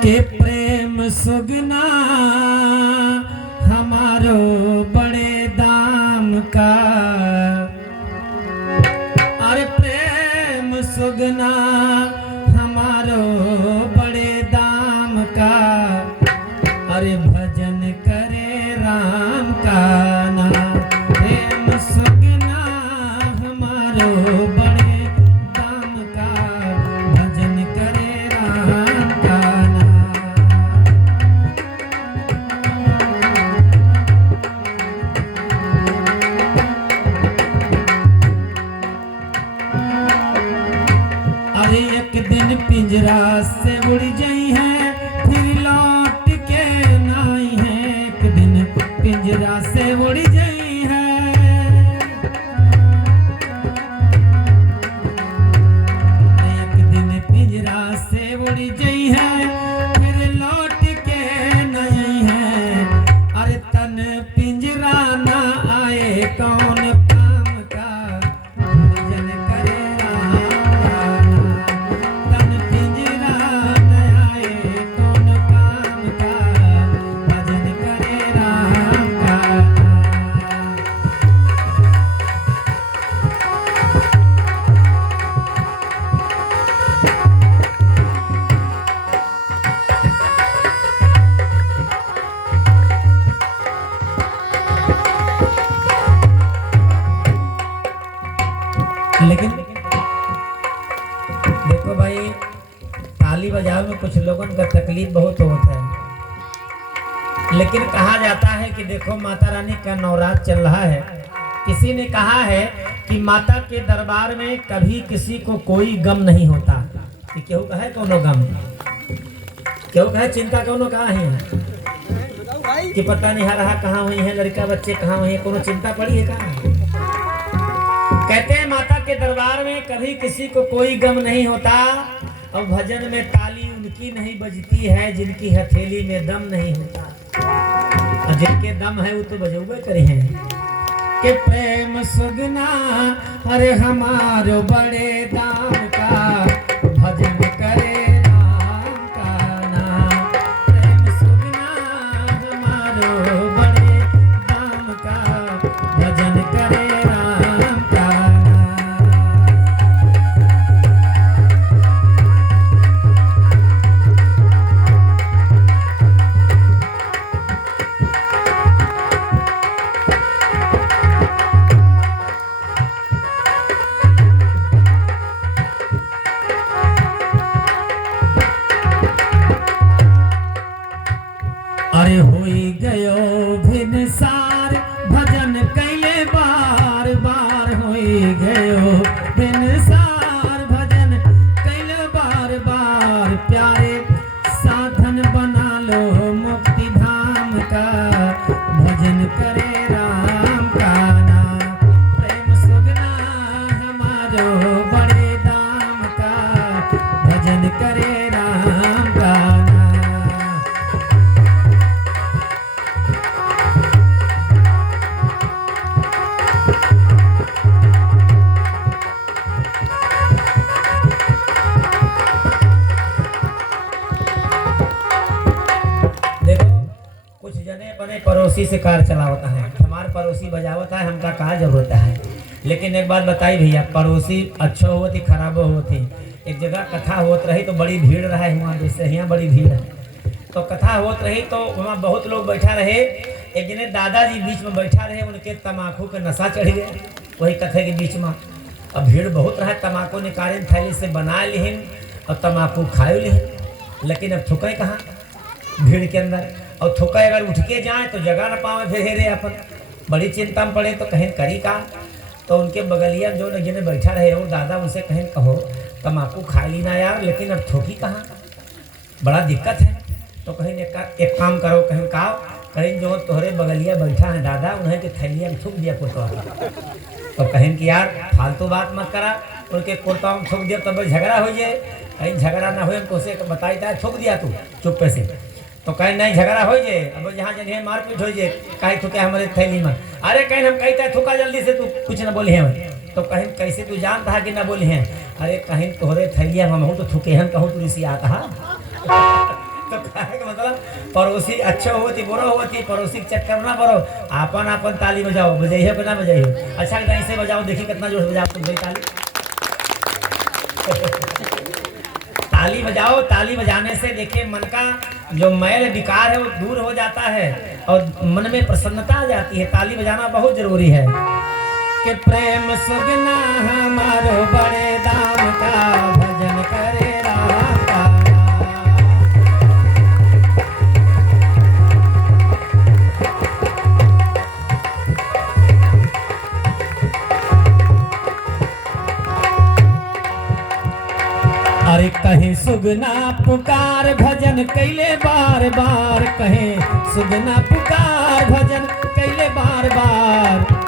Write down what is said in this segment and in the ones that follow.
के प्रेम सुगना हमारो बड़े दाम का। अरे प्रेम सुगना हमारो बड़े दाम का। अरे भजन करे राम का नाम। प्रेम सुगना हमारो बड़े दाम का। भजन करे राम का नाम। अरे एक दिन पिंजरा से उड़ जाई है फिर लौट के नाई है। एक दिन पिंजरा से उड़ जाई है। एक दिन पिंजरा से उड़ जाई है फिर लौट के नहीं है। अरे तन पिंजरा ना आए कौन काम का। भजन करे राम का। तन पिंजरा ना आए कौन काम का। भजन करे राम का। लेकिन देखो भाई, ताली बजाओ में कुछ लोगों का तकलीफ बहुत होता है। लेकिन कहा जाता है कि देखो माता रानी का नवरात्र चल रहा है। किसी ने कहा है कि माता के दरबार में कभी किसी को कोई गम नहीं होता। कि केहू कहे कोनो गम, केहू कहे चिंता कोनो कहाँ है कि पता नहीं रहा कहाँ हुई है, लड़का बच्चे कहाँ हुई है, कोनो चिंता पड़ी है कहाँ। कहते हैं माता के दरबार में कभी किसी को कोई गम नहीं होता। और भजन में ताली उनकी नहीं बजती है जिनकी हथेली में दम नहीं होता। और जिनके दम है वो तो बजौबे करे हैं। कि प्रेम सुगना अरे हमारो बड़े दाम का। भजन करे राम का नाम। प्रेम सुगना हमारो बड़े दाम का। भजन करे राम का नाम। अरे होई गयो भिनसार भजन कैले बार बार। होई गयो भिनसार भजन कैले बार बार। प्यारे साधन बना लो मुक्ति धाम का। भजन करे राम का नाम। प्रेम सुगना हमारो बड़े दाम का। भजन करे राम का नाम। कुछ जने अपने पड़ोसी से कार चलावता है। हमारे पड़ोसी बजावता है, हमका का जरूरत है। लेकिन एक बात बताई भैया, पड़ोसी अच्छो होती खराबो होती। एक जगह कथा होत रही तो बड़ी भीड़ रहा वहाँ, जैसे यहाँ बड़ी भीड़ है। तो कथा होत रही तो वहाँ बहुत लोग बैठा रहे। एक जने दादाजी बीच में बैठा रहे, उनके तम्बाकू का नशा चढ़ गया वही कथे के बीच में। अब भीड़ बहुत रहा, तम्बाकू निकाले थैली से बना लिहिन और तम्बाकू खाए लिहिन। लेकिन अब थुके कहाँ भीड़ के अंदर। और थुका अगर उठ के जाए तो जगह न पावे फिर हेरे अपन। बड़ी चिंता में पड़े तो कहें करी का। तो उनके बगलिया जो जिन्हें बैठा रहे हो दादा, उनसे कहें कहो तम्बाकू खा ली ना यार, लेकिन अब थोकी कहाँ, बड़ा दिक्कत है। तो कहें एक काम करो, कहें का कहें जो तोहरे बगलिया बैठा है दादा, उन्हें के थैलिया में थूक दिया कुर्ता। तो कहें कि यार फालतू बात मत करा, उनके कुर्ता में थूक दिया तब झगड़ा हो जाए। कहीं झगड़ा ना हो तो उसे बताई था थूक दिया तू चुप्पे से। तो कहीं नहीं झगड़ा हो जाए, अब जहाँ जगह मारपीट हो जाए, कहीं थूके हमारे थैली में। अरे कहीं हम कहते हैं थूका जल्दी से, तू कुछ ना बोली है। तो कहीं कैसे तू जानता है कि ना बोली हैं। अरे कहीं तोहरे थैलिया हम तो थूके हैं कहूँ तू इसी आता। तो कहे का मतलब पड़ोसी अच्छो होती बुरो होती, पड़ोसी के चक्कर ना पड़ो, आपन आपन ताली बजाओ, बजाइए कि ना बजाइए, अच्छा ढंग से बजाओ, देखिए कितना जोर से बजाओ तुम भाई ताली। ताली बजाओ, ताली बजाने से देखिए मन का जो मैल विकार है वो दूर हो जाता है और मन में प्रसन्नता आ जाती है। ताली बजाना बहुत जरूरी है। कि प्रेम सुगना हमारो बड़े दाम का, भजन करे राम का। अरे कहीं सुगना पुकार भजन कैले बार बार, कहीं सुगना पुकार भजन कैले बार बार।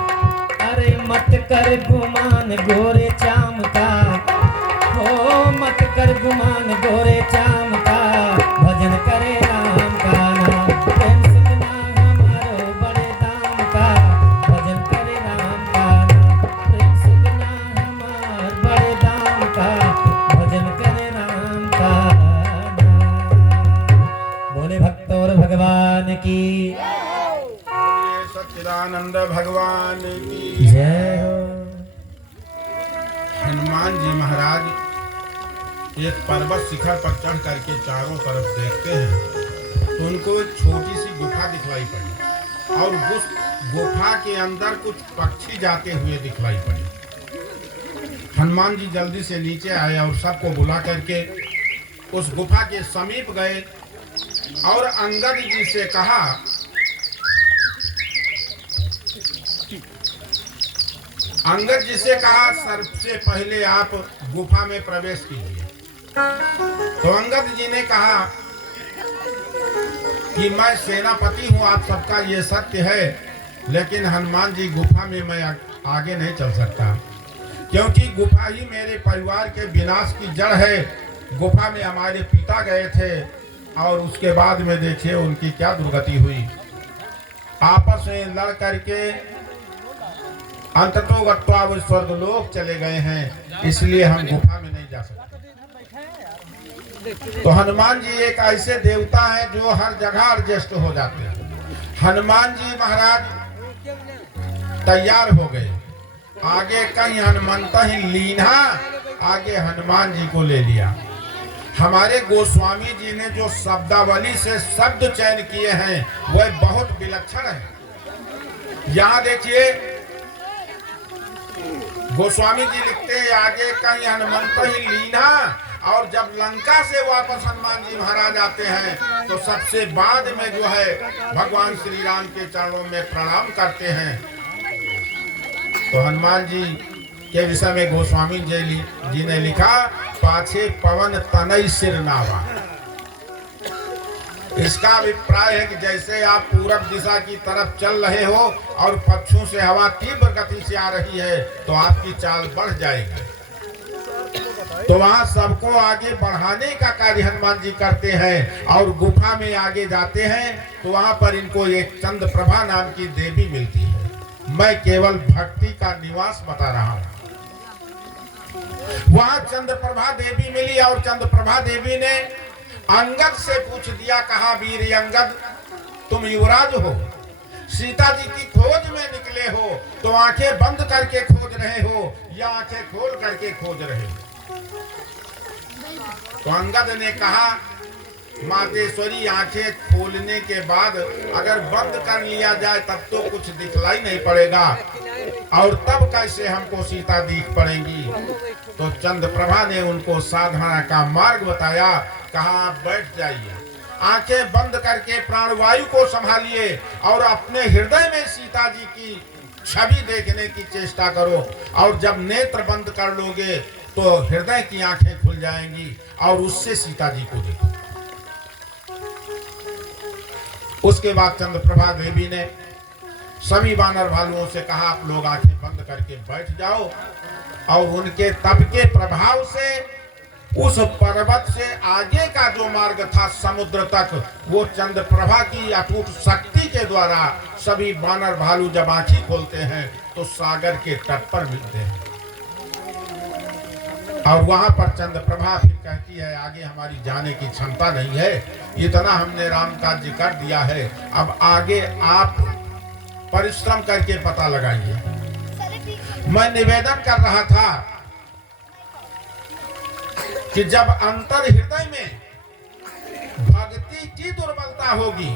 अरे मत कर गुमान गोरे चाम का, हो मत कर गुमान गोरे चाम का, भजन करे राम का नाम। प्रेम सुगना हमारो बड़े दाम का, भजन करे राम का नाम। प्रेम सुगना हमार बड़े दाम का, भजन करे राम का नाम। बोले भक्त और भगवान की सच्चिदानंद भगवान की जय हो। हनुमान जी महाराज एक पर्वत शिखर पर चढ़ करके चारों तरफ देखते हैं तो उनको एक छोटी सी गुफा दिखलाई पड़ी और उस गुफा के अंदर कुछ पक्षी जाते हुए दिखलाई पड़े। हनुमान जी जल्दी से नीचे आए और सबको बुला करके उस गुफा के समीप गए और अंगद जी से कहा, अंगद जी से कहा सबसे पहले आप गुफा में प्रवेश कीजिए। तो अंगद जी ने कहा कि मैं सेनापति हूं, आप सबका ये सत्य है, लेकिन हनुमान जी गुफा में मैं आगे नहीं चल सकता, क्योंकि गुफा ही मेरे परिवार के विनाश की जड़ है। गुफा में हमारे पिता गए थे और उसके बाद में देखिए उनकी क्या दुर्गति हुई। आपस में लड़ करके अंततो गत्वा वो स्वर्गलोक चले गए हैं, इसलिए हम गुफा में नहीं जा सकते। तो हनुमान जी एक ऐसे देवता हैं जो हर जगह एडजस्ट हो जाते हैं। हनुमान जी महाराज तैयार हो गए, आगे कहीं हनुमंत ही लीना, आगे हनुमान जी को ले लिया। हमारे गोस्वामी जी ने जो शब्दावली से शब्द चयन किए हैं वह बहुत विलक्षण है। यहाँ देखिए गोस्वामी जी लिखते हैं आगे कहीं हनुमंत ही लीना, और जब लंका से वापस हनुमान जी महाराज आते हैं तो सबसे बाद में जो है भगवान श्री राम के चरणों में प्रणाम करते हैं। तो हनुमान जी के विषय में गोस्वामी जी ने लिखा, पाछे पवन तनय सिर नावा। इसका अभिप्राय है कि जैसे आप पूरब दिशा की तरफ चल रहे हो और पक्षों से हवा तीव्र गति से आ रही है तो आपकी चाल बढ़ जाएगी। तो वहां सबको आगे बढ़ाने का कार्य हनुमान जी करते हैं और गुफा में आगे जाते हैं तो वहां पर इनको एक चंद्रप्रभा नाम की देवी मिलती है। मैं केवल भक्ति का निवास बता रहा हूं। वहां चंद्रप्रभा देवी मिली और चंद्रप्रभा देवी ने अंगद से पूछ दिया, कहा वीर अंगद तुम युवराज हो, सीता जी की खोज में निकले हो तो आंखें बंद करके खोज रहे हो या आंखें खोल करके खोज रहे हो? तो अंगद ने कहा, मातेश्वरी आंखें खोलने के बाद अगर बंद कर लिया जाए तब तो कुछ दिखलाई नहीं पड़ेगा और तब कैसे हमको सीता दिख पड़ेगी। तो चंद्रप्रभा ने उनको साधना का मार्ग बताया, कहा आप बैठ जाइए, आंखें बंद करके प्राणवायु को संभालिए और अपने हृदय में सीता जी की छवि देखने की चेष्टा करो, और जब नेत्र बंद कर लोगे तो हृदय की आंखें खुल जाएंगी और उससे सीता जी को देखो। उसके बाद चंद्रप्रभा देवी ने सभी वानर भालुओं से कहा, आप लोग आंखें बंद करके बैठ जाओ, और उनके तप के प्रभाव से उस पर्वत से आगे का जो मार्ग था समुद्र तक, वो चंद्रप्रभा की अटूट शक्ति के द्वारा सभी वानर भालू जब आंखें खोलते हैं तो सागर के तट पर मिलते हैं। और वहां पर चंद्रप्रभा फिर कहती है आगे हमारी जाने की क्षमता नहीं है, इतना हमने राम कार्य कर दिया है, अब आगे आप परिश्रम करके पता लगाइए। मैं निवेदन कर रहा था कि जब अंतर हृदय में भक्ति की दुर्बलता होगी,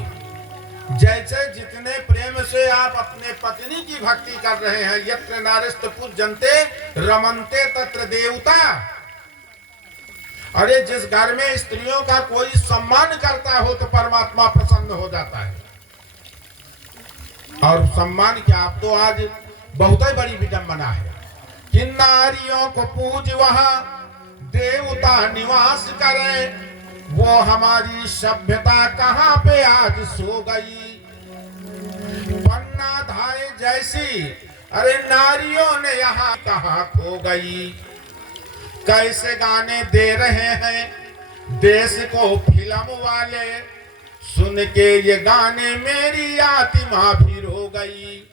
जैसे जितने प्रेम से आप अपने पत्नी की भक्ति कर रहे हैं, यत्र नारिस्त पूज्यन्ते रमन्ते तत्र देवता, अरे जिस घर में स्त्रियों का कोई सम्मान करता हो तो परमात्मा प्रसन्न हो जाता है। और सम्मान क्या, आप तो आज बहुत ही बड़ी विडंबना है कि नारियों को पूज वहां देवता निवास करे, वो हमारी सभ्यता कहां पे आज सो गई। पन्ना धाए जैसी अरे नारियों ने यहाँ कहां खो गई। कैसे गाने दे रहे हैं देश को फिल्म वाले, सुन के ये गाने मेरी आत्मा फिर हो गई।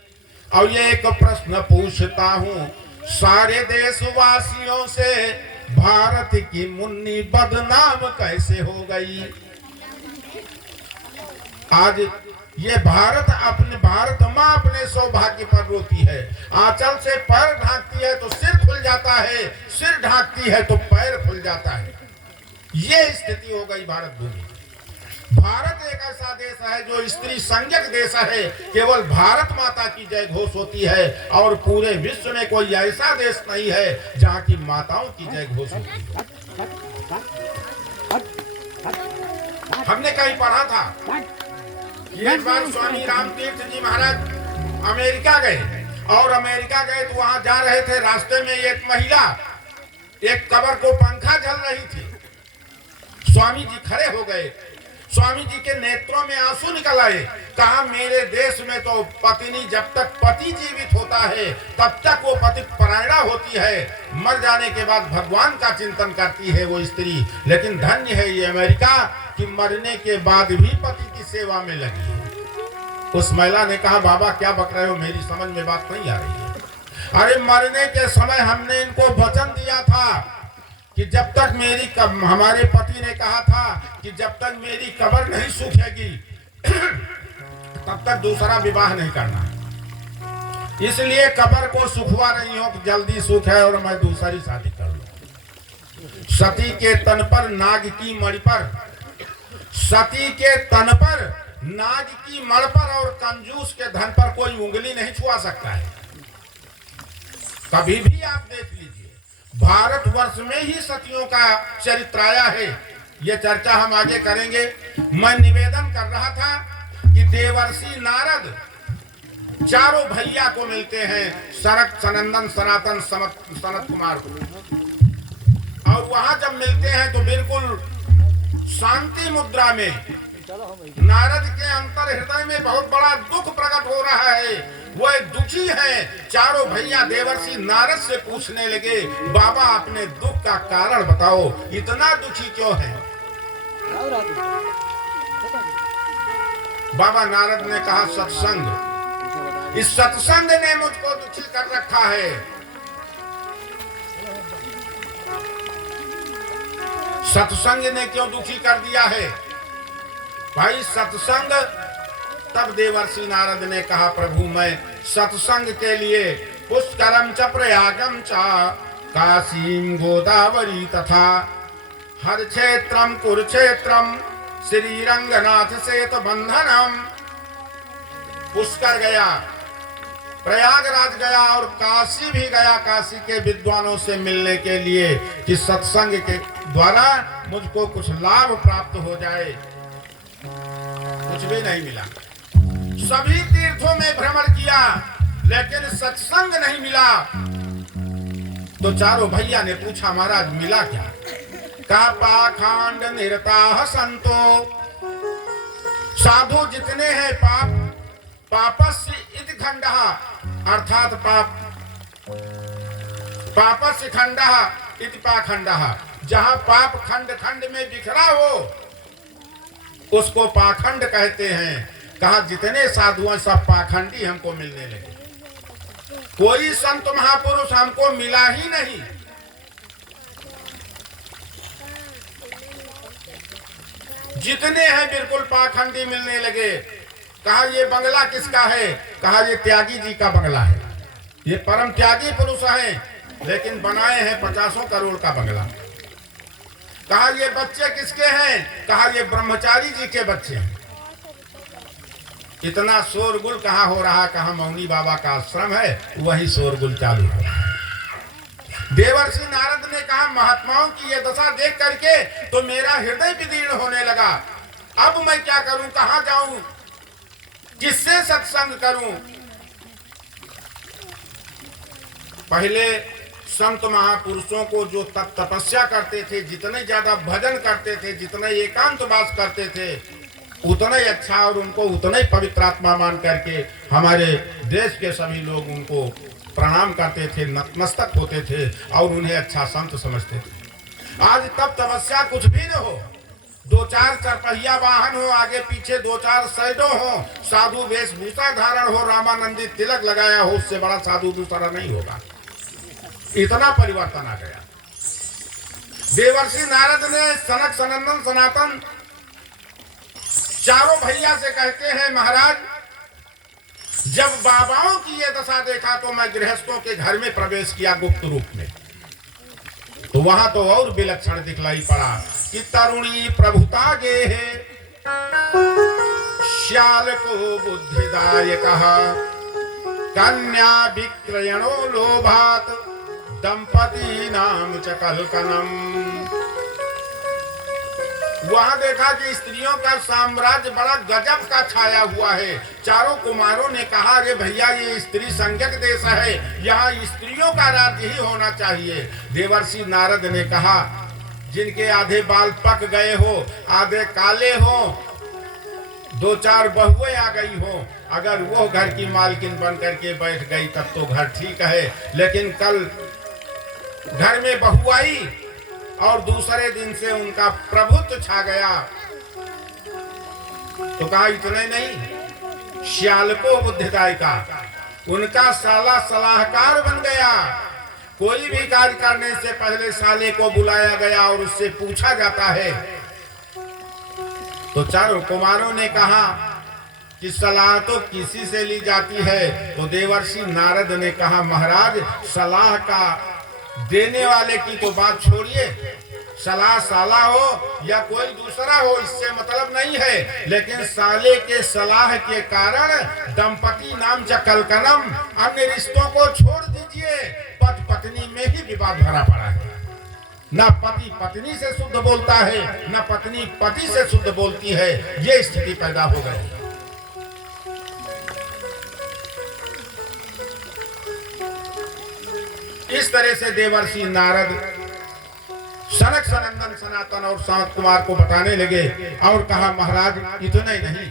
और ये एक प्रश्न पूछता हूँ सारे देशवासियों से, भारत की मुन्नी बदनाम कैसे हो गई। आज ये भारत माँ अपने सौभाग्य पर रोती है, आंचल से पैर ढांकती है तो सिर खुल जाता है, सिर ढांकती है तो पैर खुल जाता है। ये स्थिति हो गई भारत भूमि। भारत एक ऐसा देश है जो स्त्री संज्ञक देश है, केवल भारत माता की जय घोष होती है, और पूरे विश्व में कोई ऐसा देश नहीं है जहाँ की माताओं की जय घोष होती है। हमने कहीं पढ़ा था कि एक बार स्वामी रामतीर्थ जी महाराज अमेरिका गए, और अमेरिका गए तो वहां जा रहे थे, रास्ते में एक महिला एक कब्र को पंखा जल रही थी। स्वामी जी खड़े हो गए, स्वामी जी के नेत्रों में आंसू निकल आए, कहा मेरे देश में तो पत्नी जब तक पति जीवित होता है तब तक वो पति परायणा होती है, मर जाने के बाद भगवान का चिंतन करती है वो स्त्री, लेकिन धन्य है ये अमेरिका कि मरने के बाद भी पति की सेवा में लगी है। उस महिला ने कहा बाबा क्या बक रहे हो, मेरी समझ में बात नहीं आ रही है। अरे मरने के समय हमने इनको वचन दिया था कि जब तक मेरी हमारे पति ने कहा था कि जब तक मेरी कब्र नहीं सूखेगी तब तक दूसरा विवाह नहीं करना, इसलिए कब्र को सुखवा रही हूं कि जल्दी सूखे और मैं दूसरी शादी कर लूं। सती के तन पर नाग की मणि पर, सती के तन पर नाग की मण पर और कंजूस के धन पर कोई उंगली नहीं छुआ सकता है। कभी भी आप देख लीजिए भारतवर्ष में ही सतियों का चरित्र आया है। ये चर्चा हम आगे करेंगे। मैं निवेदन कर रहा था कि देवर्षि नारद चारों भैया को मिलते हैं, सनक सनंदन सनातन सनत कुमार को, और वहां जब मिलते हैं तो बिल्कुल शांति मुद्रा में नारद के अंतर हृदय में बहुत बड़ा दुख प्रकट हो रहा है। वो एक दुखी है। चारों भैया देवर्षि नारद से पूछने लगे बाबा अपने दुख का कारण बताओ, इतना दुखी क्यों है। बाबा नारद ने कहा सत्संग, इस सत्संग ने मुझको दुखी कर रखा है। सत्संग ने क्यों दुखी कर दिया है भाई। सत्संग, तब देवर्षि नारद ने कहा प्रभु मैं सत्संग के लिए पुष्करम च प्रयागम च काशीम गोदावरी तथा हर क्षेत्रम कुरुक्षेत्रम श्री रंगनाथ सेतु बंधनम, पुष्कर गया, प्रयागराज गया और काशी भी गया, काशी के विद्वानों से मिलने के लिए कि सत्संग के द्वारा मुझको कुछ लाभ प्राप्त हो जाए। कुछ भी नहीं मिला। सभी तीर्थों में भ्रमण किया लेकिन सत्संग नहीं मिला। तो चारों भैया ने पूछा महाराज मिला क्या। का पाखंड निरता संतो, साधु जितने हैं पापस्य इति खंडः, अर्थात पापस्य खंडः इति पाखंडः, जहां पाप खंड खंड में बिखरा हो उसको पाखंड कहते हैं। कहा जितने साधु हैं सब पाखंडी हमको मिलने लगे, कोई संत महापुरुष हमको मिला ही नहीं। जितने हैं बिल्कुल पाखंडी मिलने लगे। कहा ये बंगला किसका है? कहा ये त्यागी जी का बंगला है। ये परम त्यागी पुरुष हैं, लेकिन बनाए हैं 50 करोड़ का बंगला। कहा ये बच्चे किसके हैं? कहा ये ब्रह्मचारी जी के बच्चे हैं। इतना शोरगुल कहाँ हो रहा? कहा मौनी बाबा का आश्रम है, वही शोरगुल चालू हो रहा है। देवर्षि नारद ने कहा महात्माओं की ये दशा देख करके तो मेरा हृदय विदीर्ण होने लगा। अब मैं क्या करूं? कहां जाऊं? किससे सत्संग करूं? पहले संत महापुरुषों को जो तपस्या करते थे, जितने ज्यादा भजन करते थे, जितने एकांतवास करते थे, उतना ही अच्छा और उनको उतना ही पवित्र आत्मा मान करके हमारे देश के सभी लोग उनको प्रणाम करते थे, नतमस्तक होते थे और उन्हें अच्छा संत समझते थे। आज तब तपस्या कुछ भी न हो, 2-4 चरपहिया वाहन हो, आगे पीछे 2-4 सैडो हो, साधु वेशभूषा धारण हो, रामानंदित तिलक लगाया हो, उससे बड़ा साधु दूसरा नहीं होगा। इतना परिवर्तन आ गया। देवर्षि नारद ने सनक सनंदन सनातन चारों भैया से कहते हैं महाराज, जब बाबाओं की ये दशा देखा तो मैं गृहस्थों के घर में प्रवेश किया गुप्त रूप में, तो वहां तो और विलक्षण दिखलाई पड़ा कि तरुणी प्रभुता गे है, श्याल को बुद्धिदायक, कन्या विक्रयणो लोभात, दंपति नाम च कलकनम। वहां देखा कि स्त्रियों का साम्राज्य बड़ा गजब का छाया हुआ है। चारों कुमारों ने कहा अरे भैया ये स्त्री संज्ञक देश है, यहाँ स्त्रियों का राज्य ही होना चाहिए। देवर्षि नारद ने कहा जिनके आधे बाल पक गए हो, आधे काले हो, 2-4 बहुएं आ गई हो, अगर वो घर की मालकिन बन करके बैठ गई तब तो घर ठीक है, लेकिन कल घर में बहू आई और दूसरे दिन से उनका प्रभुत्व छा गया, तो कहा इतने नहीं, श्याल को बुद्धिदायक का, उनका साला सलाहकार बन गया। कोई भी कार्य करने से पहले साले को बुलाया गया और उससे पूछा जाता है। तो चारों कुमारों ने कहा कि सलाह तो किसी से ली जाती है, तो देवर्षि नारद ने कहा महाराज सलाह का देने वाले की तो बात छोड़िए, सलाह साला हो या कोई दूसरा हो इससे मतलब नहीं है, लेकिन साले के सलाह के कारण दंपति नाम च कलकनम, अन्य रिश्तों को छोड़ दीजिए, पति पत्नी में ही विवाद भरा पड़ा है। न पति पत्नी से शुद्ध बोलता है, न पत्नी पति से शुद्ध बोलती है, ये स्थिति पैदा हो गई। इस तरह से देवर्षि नारद सनक सनंदन सनातन और सांत कुमार को बताने लगे और कहा महाराज इतना ही नहीं,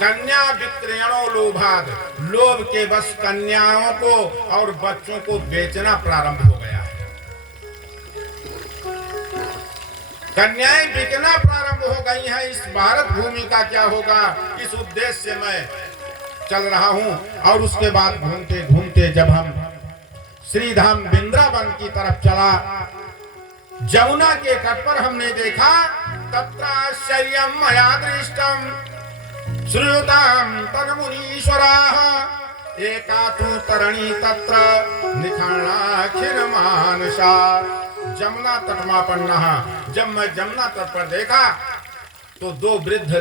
कन्या विक्रयणो लोभाद, लोभ के बस कन्याओं को और बच्चों को बेचना प्रारंभ हो गया है। कन्याएं बिकना प्रारंभ हो गई हैं। इस भारत भूमि का क्या होगा, इस उद्देश्य से मैं चल रहा हूं। और उसके बाद घूमते घूमते जब हम श्रीधाम वृंदावन की तरफ चला, जमुना के तट पर हमने देखा तत्राश्चर्यं मया दृष्टं श्रुतां तन्मुनीश्वराः एका तु तरणी तत्र निखण्णाखिल मानसा। जमुना तटमापन्नः, जब मैं जमुना तट पर देखा तो 2 वृद्ध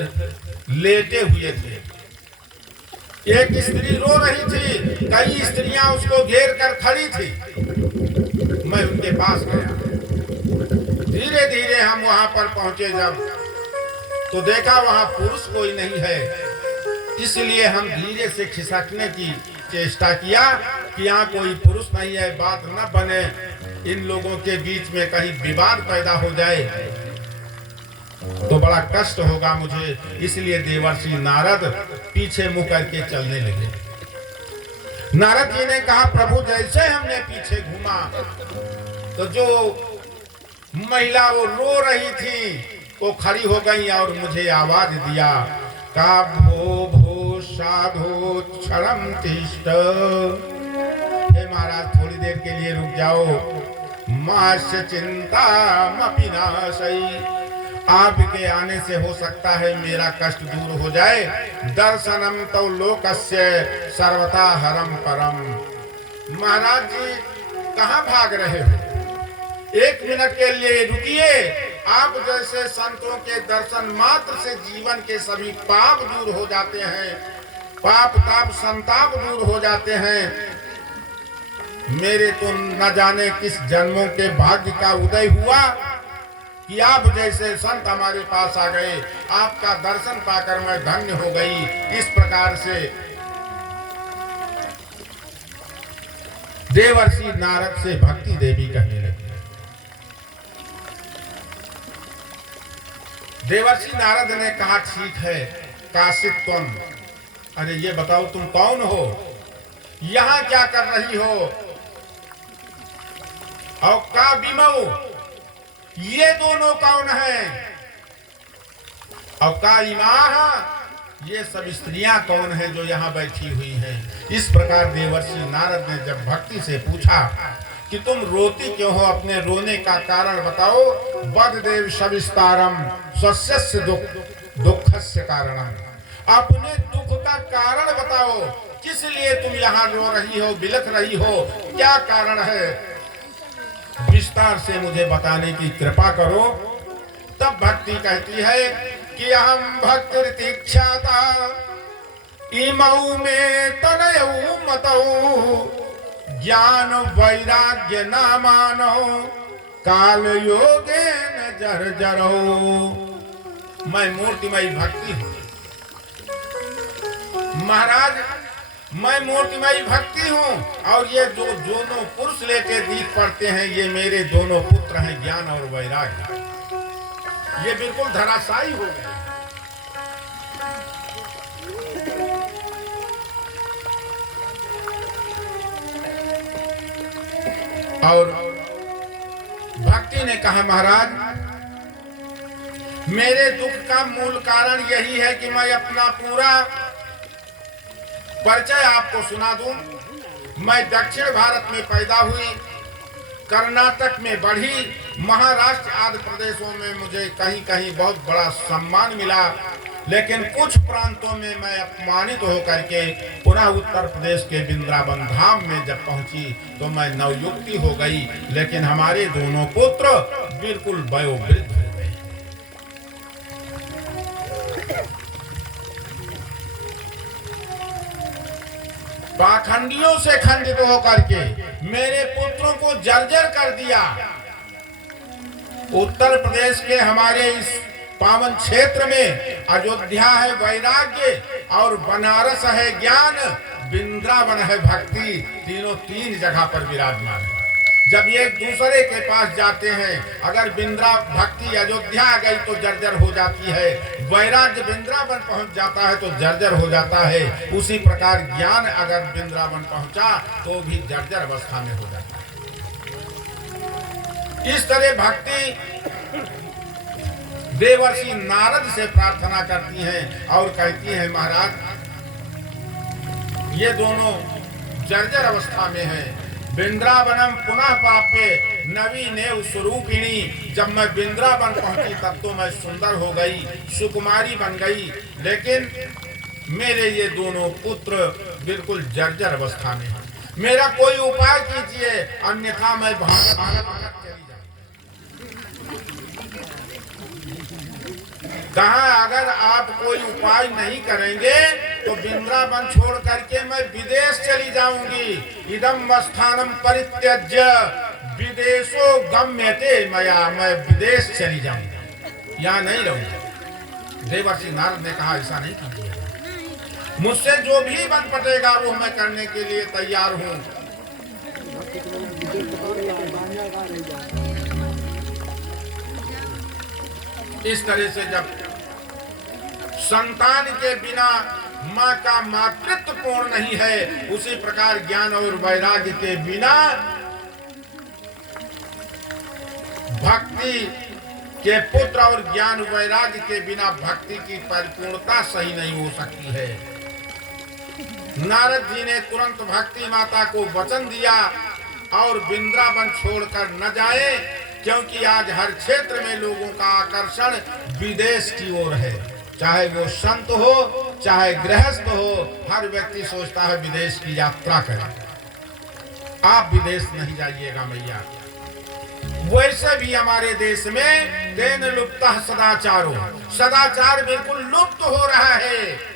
लेटे हुए थे। एक स्त्री रो रही थी, कई स्त्रियां उसको घेर कर खड़ी थी। मैं उनके पास गया, धीरे धीरे हम वहां पर पहुंचे। जब तो देखा वहां पुरुष कोई नहीं है, इसलिए हम धीरे से खिसकने की चेष्टा किया कि यहाँ कोई पुरुष नहीं है, बात न बने, इन लोगों के बीच में कहीं विवाद पैदा हो जाए तो बड़ा कष्ट होगा मुझे। इसलिए देवर्षि नारद पीछे मुंह करके चलने लगे। नारद जी ने कहा प्रभु जैसे हमने पीछे घूमा तो जो महिला वो रो रही थी वो खड़ी हो गई और मुझे आवाज दिया का भो भो साधो क्षणम तिष्ठ। हे महाराज थोड़ी देर के लिए रुक जाओ, मास्य चिंता मपिनाशई, आपके आने से हो सकता है मेरा कष्ट दूर हो जाए। दर्शनम तो लोकस्य सर्वथा हरम परम। महाराज जी कहाँ भाग रहे हो? एक मिनट के लिए रुकिए। आप जैसे संतों के दर्शन मात्र से जीवन के सभी पाप दूर हो जाते हैं, पाप ताप संताप दूर हो जाते हैं। मेरे तो न जाने किस जन्मों के भाग्य का उदय हुआ कि आप जैसे संत हमारे पास आ गए। आपका दर्शन पाकर मैं धन्य हो गई। इस प्रकार से देवर्षि नारद से भक्ति देवी कहने लगी। देवर्षि नारद ने कहा, ठीक है काशित तुम, अरे ये बताओ तुम कौन हो, यहाँ क्या कर रही हो? और का बिमऊ, ये दोनों कौन है? और का इमाह, ये सब स्त्रियां कौन है जो यहाँ बैठी हुई हैं? इस प्रकार देवर्षि नारद ने जब भक्ति से पूछा कि तुम रोती क्यों हो, अपने रोने का कारण बताओ। बददेव सविस्तारम स्वस्य दुखस्य कारणम, अपने दुख का कारण बताओ, किस लिए तुम यहाँ रो रही हो, बिलख रही हो, क्या कारण है? विस्तार से मुझे बताने की कृपा करो। तब भक्ति कहती है कि अहम भक्ति तीक्षाता इमऊ में तनयऊ मतऊ ज्ञान वैराग्य न मानो काल योगे न जर जरो। मैं मूर्तिमयी भक्ति हूँ महाराज, मैं मूर्तिमयी भक्ति हूँ। और ये जो दोनों पुरुष लेके दीख पड़ते हैं, ये मेरे दोनों पुत्र हैं, ज्ञान और वैराग्य। ये बिल्कुल धराशायी हो गए। और भक्ति ने कहा, महाराज मेरे दुख का मूल कारण यही है कि मैं अपना पूरा परिचय आपको सुना दूं। मैं दक्षिण भारत में पैदा हुई, कर्नाटक में बढ़ी, महाराष्ट्र आदि प्रदेशों में मुझे कहीं कहीं बहुत बड़ा सम्मान मिला, लेकिन कुछ प्रांतों में मैं अपमानित होकर के पुनः उत्तर प्रदेश के वृंदावन धाम में जब पहुंची तो मैं नवयुक्ति हो गई, लेकिन हमारे दोनों पुत्र बिल्कुल वयोवृद्ध हो गए। पाखंडियों से खंडित होकर के मेरे पुत्रों को जर्जर कर दिया। उत्तर प्रदेश के हमारे इस पावन क्षेत्र में अयोध्या है वैराग्य, और बनारस है ज्ञान, वृंदावन है भक्ति, तीनों तीन जगह पर विराजमान है। जब ये एक दूसरे के पास जाते हैं, अगर भक्ति अयोध्या आ गई तो जर्जर हो जाती है, वैराग्य वृंदावन पहुंच जाता है तो जर्जर हो जाता है। उसी प्रकार ज्ञान अगर वृंदावन पहुंचा तो भी जर्जर अवस्था में हो जाता है। इस तरह भक्ति देवर्षि नारद से प्रार्थना करती हैं और कहती हैं, महाराज ये दोनों जर्जर अवस्था में हैं। वृंदावनम पुनः पापे नवीनेव स्वरूपिणी। जब मैं वृंदावन पहुंची तब तो मैं सुंदर हो गई, सुकुमारी बन गई, लेकिन मेरे ये दोनों पुत्र बिल्कुल जर्जर अवस्था में हैं। मेरा कोई उपाय कीजिए, अन्यथा मैं भागत चली जाऊं। कहा, अगर आप कोई उपाय नहीं करेंगे तो वृंदावन छोड़ करके मैं विदेश चली जाऊंगी। इदम स्थानम परित्यज्य विदेशो गम्यते मया, मैं विदेश चली जाऊंगी, यहाँ नहीं रहूंगी। देवर्षि नारद ने कहा, ऐसा नहीं कीजिए, मुझसे जो भी बन पड़ेगा वो मैं करने के लिए तैयार हूँ। इस तरह से जब संतान के बिना माँ का मातृत्व पूर्ण नहीं है, उसी प्रकार ज्ञान और वैराग्य के बिना भक्ति के पुत्र और ज्ञान वैराग्य के बिना भक्ति की परिपूर्णता सही नहीं हो सकती है। नारद जी ने तुरंत भक्ति माता को वचन दिया और वृंदावन छोड़कर न जाए, क्योंकि आज हर क्षेत्र में लोगों का आकर्षण विदेश की ओर है। चाहे वो संत हो चाहे गृहस्थ हो, हर व्यक्ति सोचता है विदेश की यात्रा करें। आप विदेश नहीं जाइएगा मैया। वैसे भी हमारे देश में तेन लुप्त सदाचारो, सदाचार बिल्कुल लुप्त हो रहा है।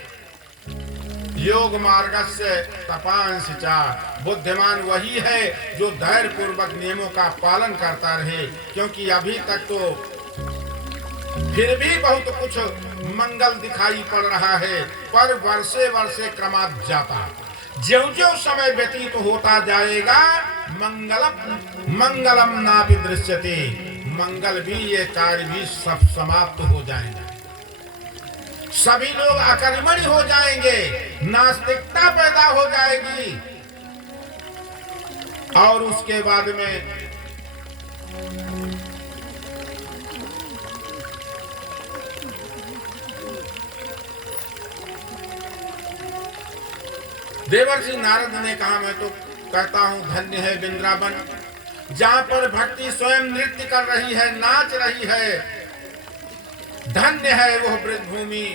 योग मार्ग से तपांश चा, बुद्धिमान वही है जो धैर्य पूर्वक नियमों का पालन करता रहे, क्योंकि अभी तक तो फिर भी बहुत कुछ मंगल दिखाई पड़ रहा है, पर वर्षे वर्षे क्रमात् जाता। ज्यों-ज्यों समय व्यतीत होता जाएगा मंगलम नापि दृश्यते, मंगल भी ये कार्य भी सब समाप्त हो जाएंगे। सभी लोग अकर्मणी हो जाएंगे, नास्तिकता पैदा हो जाएगी और उसके बाद में देवर्षि नारद ने कहा, मैं तो कहता हूं धन्य है वृंदावन, जहां पर भक्ति स्वयं नृत्य कर रही है, नाच रही है। धन्य है वह ब्रजभूमि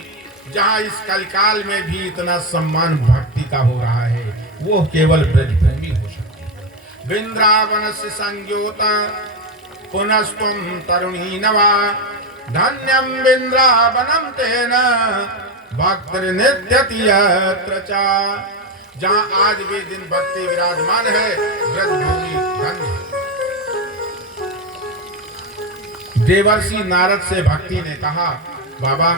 जहां इस कलिकाल में भी इतना सम्मान भक्ति का हो रहा है, वो केवल ब्रजभूमि हो सकती है। वृंदावन से संज्ञोता पुनस्तुम तरुणी नवा, धन्यम वृंदावनम तेन भक्ति नित्यति यत्र चा। जहां आज भी दिन भक्ति विराजमान है, ब्रजभूमि धन्य है। देवर्षि नारद से भक्ति ने कहा, बाबा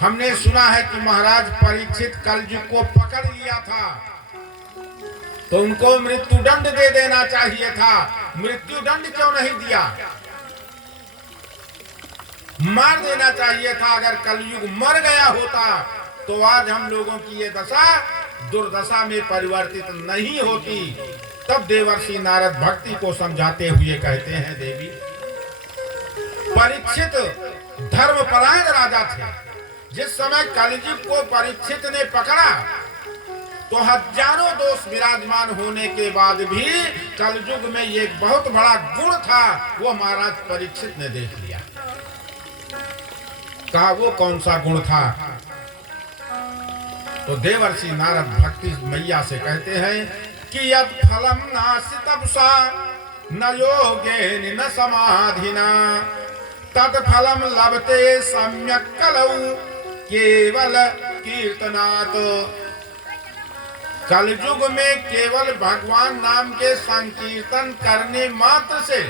हमने सुना है कि महाराज परीक्षित कलयुग को पकड़ लिया था, तो उनको मृत्यु दंड दे देना चाहिए था। मृत्यु दंड क्यों नहीं दिया? मार देना चाहिए था। अगर कलयुग मर गया होता तो आज हम लोगों की ये दशा दुर्दशा में परिवर्तित नहीं होती। तब देवर्षि नारद भक्ति को समझाते हुए कहते हैं, देवी परीक्षित धर्मपरायण राजा थे। जिस समय कलयुग को परीक्षित ने पकड़ा तो हजारों दोष विराजमान होने के बाद भी कलयुग में एक बहुत बड़ा गुण था, वो महाराज परीक्षित ने देख लिया। कहा वो कौन सा गुण था? तो देवर्षि नारद भक्ति मैया से कहते हैं कि यद फलम नास्ति तपसा न योगेन न समाधिना तत्फलम लभते सम्यक् कलौ केवल कीर्तनात्। कलयुग में केवल भगवान नाम के संकीर्तन करने मात्र से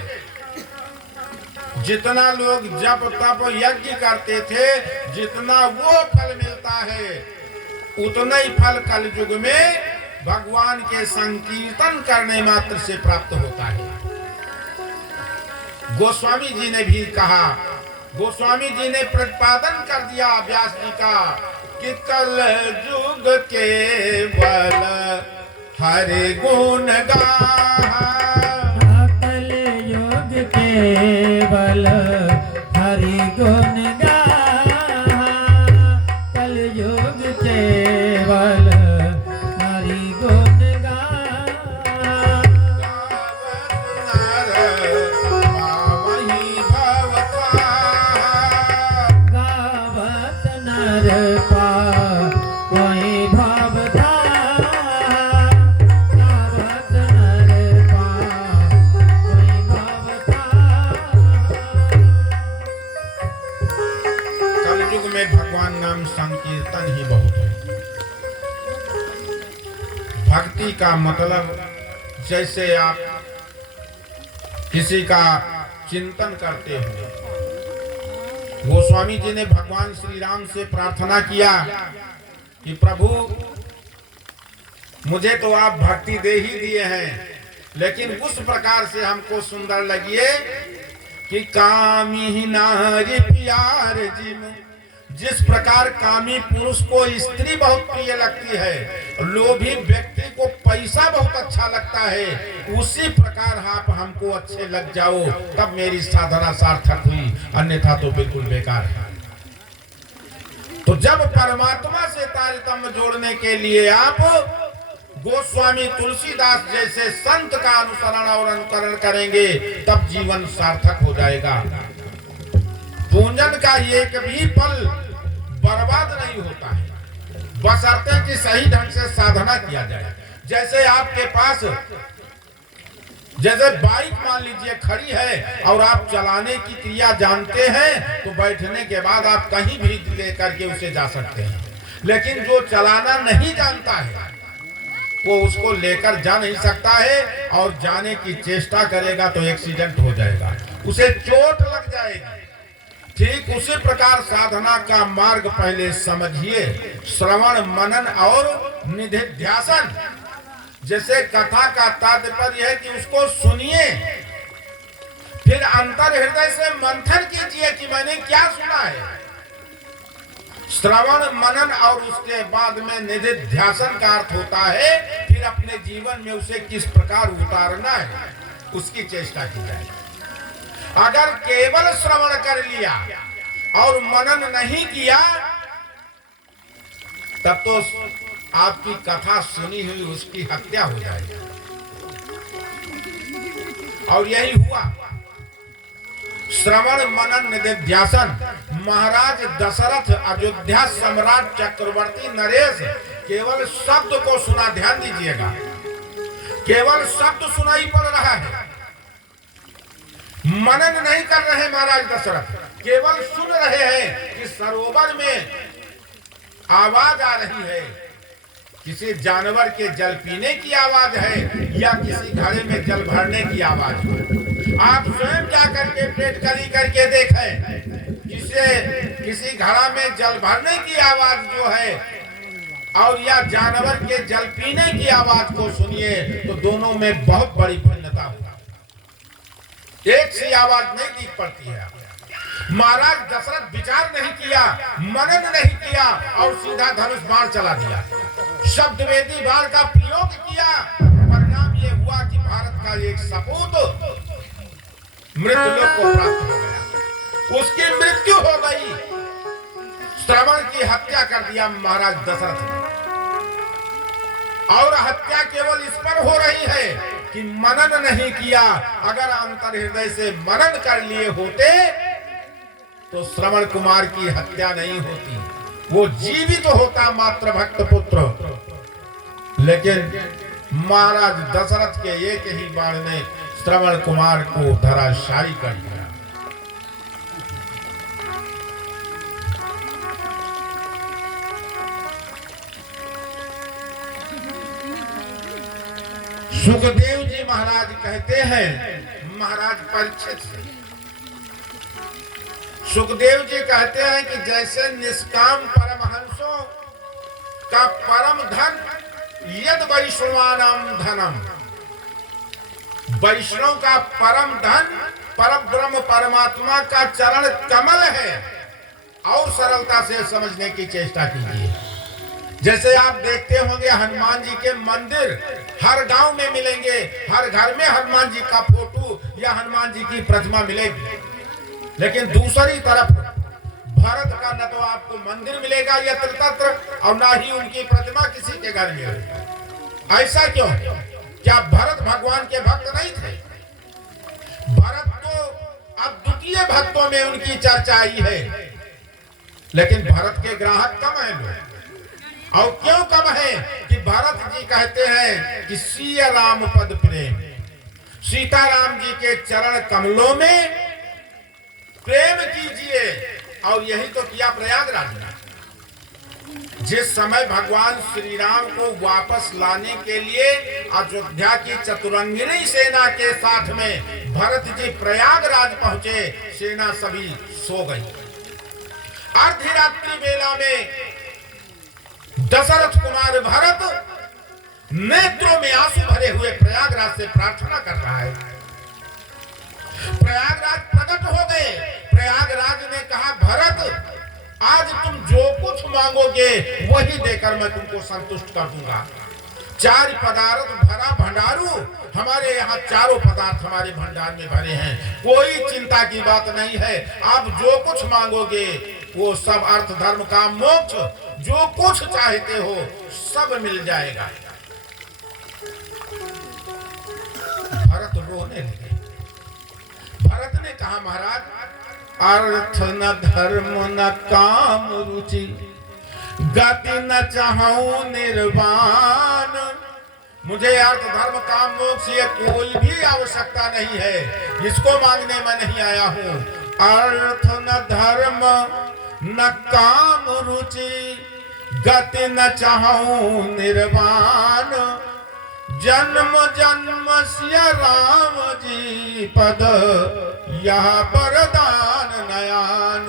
जितना लोग जप तप यज्ञ करते थे, जितना वो फल मिलता है, उतना ही फल कलयुग में भगवान के संकीर्तन करने मात्र से प्राप्त होता है। गोस्वामी जी ने भी कहा, गोस्वामी जी ने प्रतिपादन कर दिया व्यास जी का कि कलयुग केवल हरि गुण गाहा, कलयुग केवल हरि गुण गाहा, कलयुग केवल हरि गुण गाहा। गावत नर पावहि भवधाम, गावत नर पावहि भवधाम। कलयुग में भगवान नाम संकीर्तन ही बहुत है। भक्ति का मतलब जैसे आप किसी का चिंतन करते हो। गोस्वामी जी ने भगवान श्री राम से प्रार्थना किया कि प्रभु मुझे तो आप भक्ति दे ही दिए हैं, लेकिन उस प्रकार से हमको सुंदर लगिए कि कामी नारी प्यार जिम। जिस प्रकार कामी पुरुष को स्त्री बहुत प्रिय लगती है, लोभी व्यक्ति को पैसा बहुत अच्छा लगता है, उसी प्रकार आप हमको अच्छे लग जाओ तब मेरी साधना सार्थक हुई, अन्यथा तो बिल्कुल बेकार है। तो जब परमात्मा से तारतम्य जोड़ने के लिए आप गोस्वामी तुलसीदास जैसे संत का अनुसरण और अनुकरण करेंगे तब जीवन सार्थक हो जाएगा। पूंजन का एक भी पल बर्बाद नहीं होता है, बशर्ते कि सही ढंग से साधना किया जाए। जैसे आपके पास जैसे बाइक मान लीजिए खड़ी है और आप चलाने की क्रिया जानते हैं तो बैठने के बाद आप कहीं भी लेकर के उसे जा सकते हैं। लेकिन जो चलाना नहीं जानता है वो उसको लेकर जा नहीं सकता है, और जाने की चेष्टा करेगा तो एक्सीडेंट हो जाएगा, उसे चोट लग जाएगी। ठीक उसी प्रकार साधना का मार्ग पहले समझिए, श्रवण मनन और निधिध्यासन। जैसे कथा का तात्पर्य है कि उसको सुनिए, फिर अंतर हृदय से मंथन कीजिए कि मैंने क्या सुना है। श्रवण मनन और उसके बाद में निधिध्यासन का अर्थ होता है फिर अपने जीवन में उसे किस प्रकार उतारना है उसकी चेष्टा की जाए। अगर केवल श्रवण कर लिया और मनन नहीं किया तब तो आपकी कथा सुनी हुई उसकी हत्या हो जाएगी। और यही हुआ। श्रवण मनन निधिध्यासन। महाराज दशरथ अयोध्या सम्राट चक्रवर्ती नरेश केवल शब्द को सुना, ध्यान दीजिएगा, केवल शब्द सुनाई पड़ रहा है, मनन नहीं कर रहे। महाराज दशरथ केवल सुन रहे हैं कि सरोवर में आवाज आ रही है, किसी जानवर के जल पीने की आवाज है या किसी घड़े में जल भरने की आवाज है। आप स्वयं जा करके पेट करी करके देखें, किसी घड़ा में जल भरने की आवाज जो है और या जानवर के जल पीने की आवाज को सुनिए तो दोनों में बहुत बड़ी भिन्नता होती, एक सी आवाज नहीं दिख पड़ती है। महाराज दशरथ विचार नहीं किया, मनन नहीं किया और सीधा धनुष बाण चला दिया, शब्द वेदी बाण का प्रयोग किया। परिणाम ये हुआ कि भारत का एक सपूत मृत्यु लोक को प्राप्त हो गया, उसकी मृत्यु हो गई। श्रवण की हत्या कर दिया महाराज दशरथ ने, और हत्या केवल इस पर हो रही है कि मनन नहीं किया। अगर अंतर हृदय से मनन कर लिए होते तो श्रवण कुमार की हत्या नहीं होती, वो जीवित होता मात्र भक्त पुत्र। लेकिन महाराज दशरथ के एक ही बाण ने श्रवण कुमार को धराशायी कर दिया। सुखदेव जी महाराज कहते हैं महाराज परीक्षित से, सुखदेव जी कहते हैं कि जैसे निष्काम परमहंसों का परम धन यद वैष्णवानाम धनम, वैष्णव का परम धन परब्रह्म परमात्मा का चरण कमल है। और सरलता से समझने की चेष्टा कीजिए। जैसे आप देखते होंगे हनुमान जी के मंदिर हर गांव में मिलेंगे, हर घर में हनुमान जी का फोटो या हनुमान जी की प्रतिमा मिलेगी। लेकिन दूसरी तरफ भारत का न तो आपको मंदिर मिलेगा यत्र तत्र और ना ही उनकी प्रतिमा किसी के घर में। ऐसा क्यों? क्या भरत भगवान के भक्त नहीं थे? भरत तो अद्वितीय भक्तों में उनकी चर्चा आई है, लेकिन भरत के ग्राहक कम है लोग। और क्यों कम है कि भरत जी कहते हैं कि सिया राम पद प्रेम, सीताराम जी के चरण कमलों में प्रेम कीजिए। और यही तो किया प्रयागराज में। जिस समय भगवान श्री राम को वापस लाने के लिए अयोध्या की चतुरंगिनी सेना के साथ में भरत जी प्रयागराज पहुंचे, सेना सभी सो गई। अर्धरात्रि बेला में दशरथ कुमार भरत नेत्रों में आंसू भरे हुए प्रयागराज से प्रार्थना कर रहा है। प्रयागराज प्रकट हो गए। प्रयागराज ने कहा भरत आज तुम जो कुछ मांगोगे वही देकर मैं तुमको संतुष्ट कर दूंगा। चार पदार्थ भरा भंडारू, हमारे यहाँ चारों पदार्थ हमारे भंडार में भरे हैं, कोई चिंता की बात नहीं है। आप जो कुछ मांगोगे वो सब अर्थ धर्म का मोक्ष जो कुछ चाहते हो सब मिल जाएगा। रोने लगे। भरत ने कहा महाराज, अर्थ न धर्म न काम रुचि, गति न चाहूं निर्वाण। मुझे अर्थ धर्म काम मोक्ष ये कोई भी आवश्यकता नहीं है, इसको मांगने में नहीं आया हूँ। अर्थ न धर्म न काम रुचि, गति न चाहूं निर्वाण। जन्म जन्म सिया राम जी पद, यह वरदान नयान।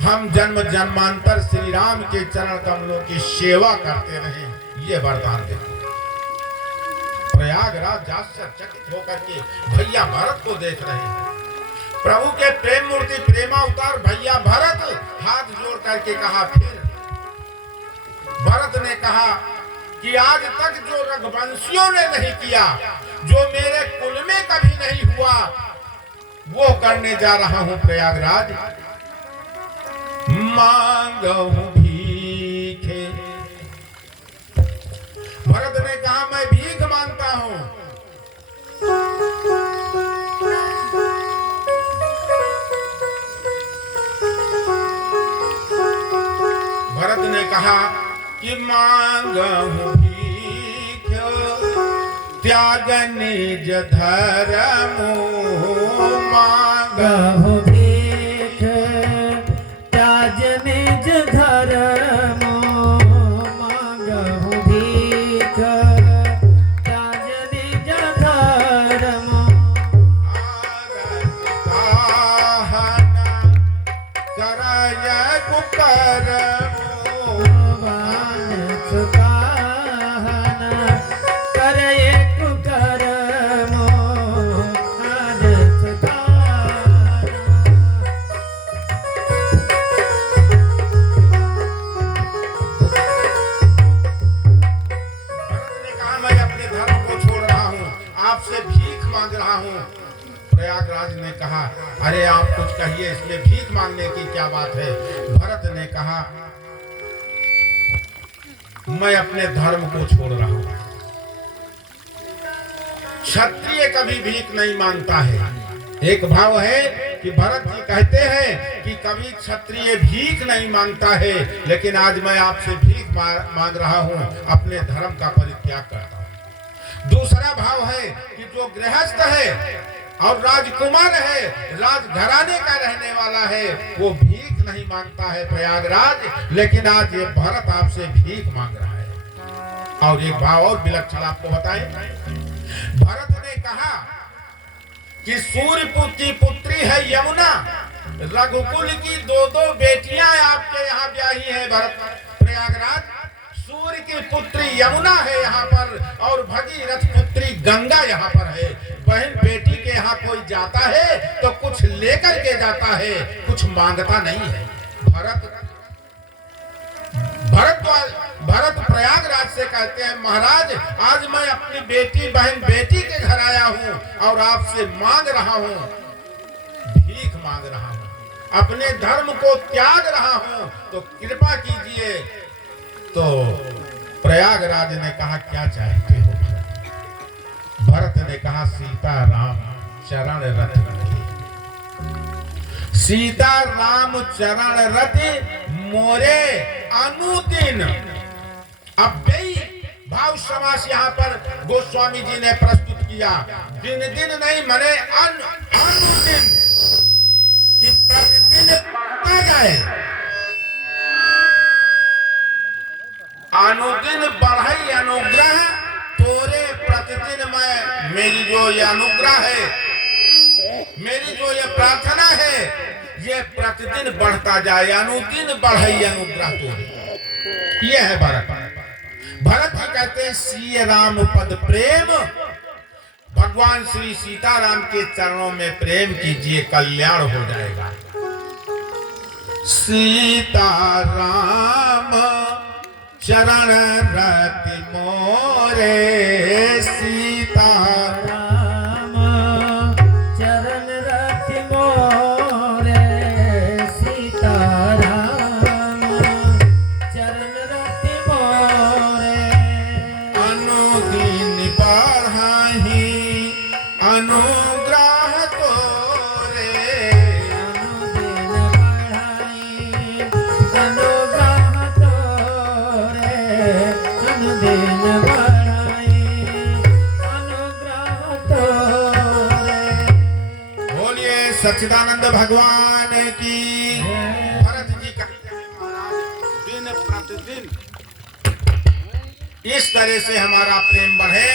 हम जन्म जन्मांतर श्री राम के चरण कमलों की सेवा करते रहे, ये वरदान देते। प्रयागराज चकित होकर के भैया भरत को देख रहे हैं। प्रभु के प्रेम मूर्ति प्रेमावतार भैया भरत हाथ जोड़ करके कहा। फिर भरत ने कहा कि आज तक जो रघुवंशियों ने नहीं किया, जो मेरे कुल में कभी नहीं हुआ, वो करने जा रहा हूं प्रयागराज। मांगहूं भीखे। भरत ने कहा मैं भीख मांगता हूं। भरत ने कहा कि मांगहूं भीख, त्याग निज धर्म। मांगहूं भीख, त्याग निज धर्म। मांगहूं भीख, त्याग निज धर्म। करय कुकर्म। प्रयागराज ने कहा अरे आप कुछ कहिए, इसमें भीख मांगने की क्या बात है। भरत ने कहा मैं अपने धर्म को छोड़ रहा हूं। क्षत्रिय कभी भीख नहीं मांगता है। एक भाव है कि भरत जी कहते हैं कि कभी क्षत्रिय भीख नहीं मांगता है, लेकिन आज मैं आपसे भीख मांग रहा हूं, अपने धर्म का परित्याग करता हूं। दूसरा भाव है कि जो गृहस्थ है और राजकुमार है, राजघराने का रहने वाला है, वो भीख नहीं मांगता है प्रयागराज, लेकिन आज ये भरत आपसे भीख मांग रहा है। और एक भाव और विलक्षण आपको बताएं। भरत ने कहा कि सूर्यपुत्र की पुत्री है यमुना, रघुकुल की दो बेटियां आपके यहाँ ब्याही है भरत। प्रयागराज सूर्य की पुत्री यमुना है यहाँ पर, और भगीरथ पुत्री गंगा यहाँ पर है। बहन बेटी के यहाँ कोई जाता है तो कुछ लेकर के जाता है, कुछ मांगता नहीं है। भरत प्रयागराज से कहते हैं महाराज आज मैं अपनी बेटी बहन बेटी के घर आया हूँ और आपसे मांग रहा हूँ, भीख मांग रहा हूँ, अपने धर्म को त्याग रहा हूँ, तो कृपा कीजिए। तो प्रयागराज ने कहा क्या चाहते हो भरत? भरत ने कहा सीता राम चरण रति, सीता राम चरण रति मोरे अनुदिन। अब बेई भाव समास यहाँ पर गोस्वामी जी ने प्रस्तुत किया। दिन दिन नहीं मने अनुदिन, कि प्रतिदिन बढ़ता जाए, अनुदिन बढ़ाई अनुग्रह तोरे प्रतिदिन में। मेरी जो ये अनुग्रह है, मेरी जो ये प्रार्थना है, ये प्रतिदिन बढ़ता जाए, अनुदिन बढ़ाई अनुग्रह तोरे। ये है भरत। भरत जी कहते हैं श्री राम पद प्रेम, भगवान श्री सीताराम के चरणों में प्रेम कीजिए, कल्याण हो जाएगा। सीताराम चरण रति मोरे, सीताराम चरण रति मोरे, सीताराम चरण रति मोरे। अनुदिन बढ़ाही अनु सच्चिदानंद भगवान की। भरत जी कहते हैं महाराज दिन प्रतिदिन इस तरह से हमारा प्रेम बढ़े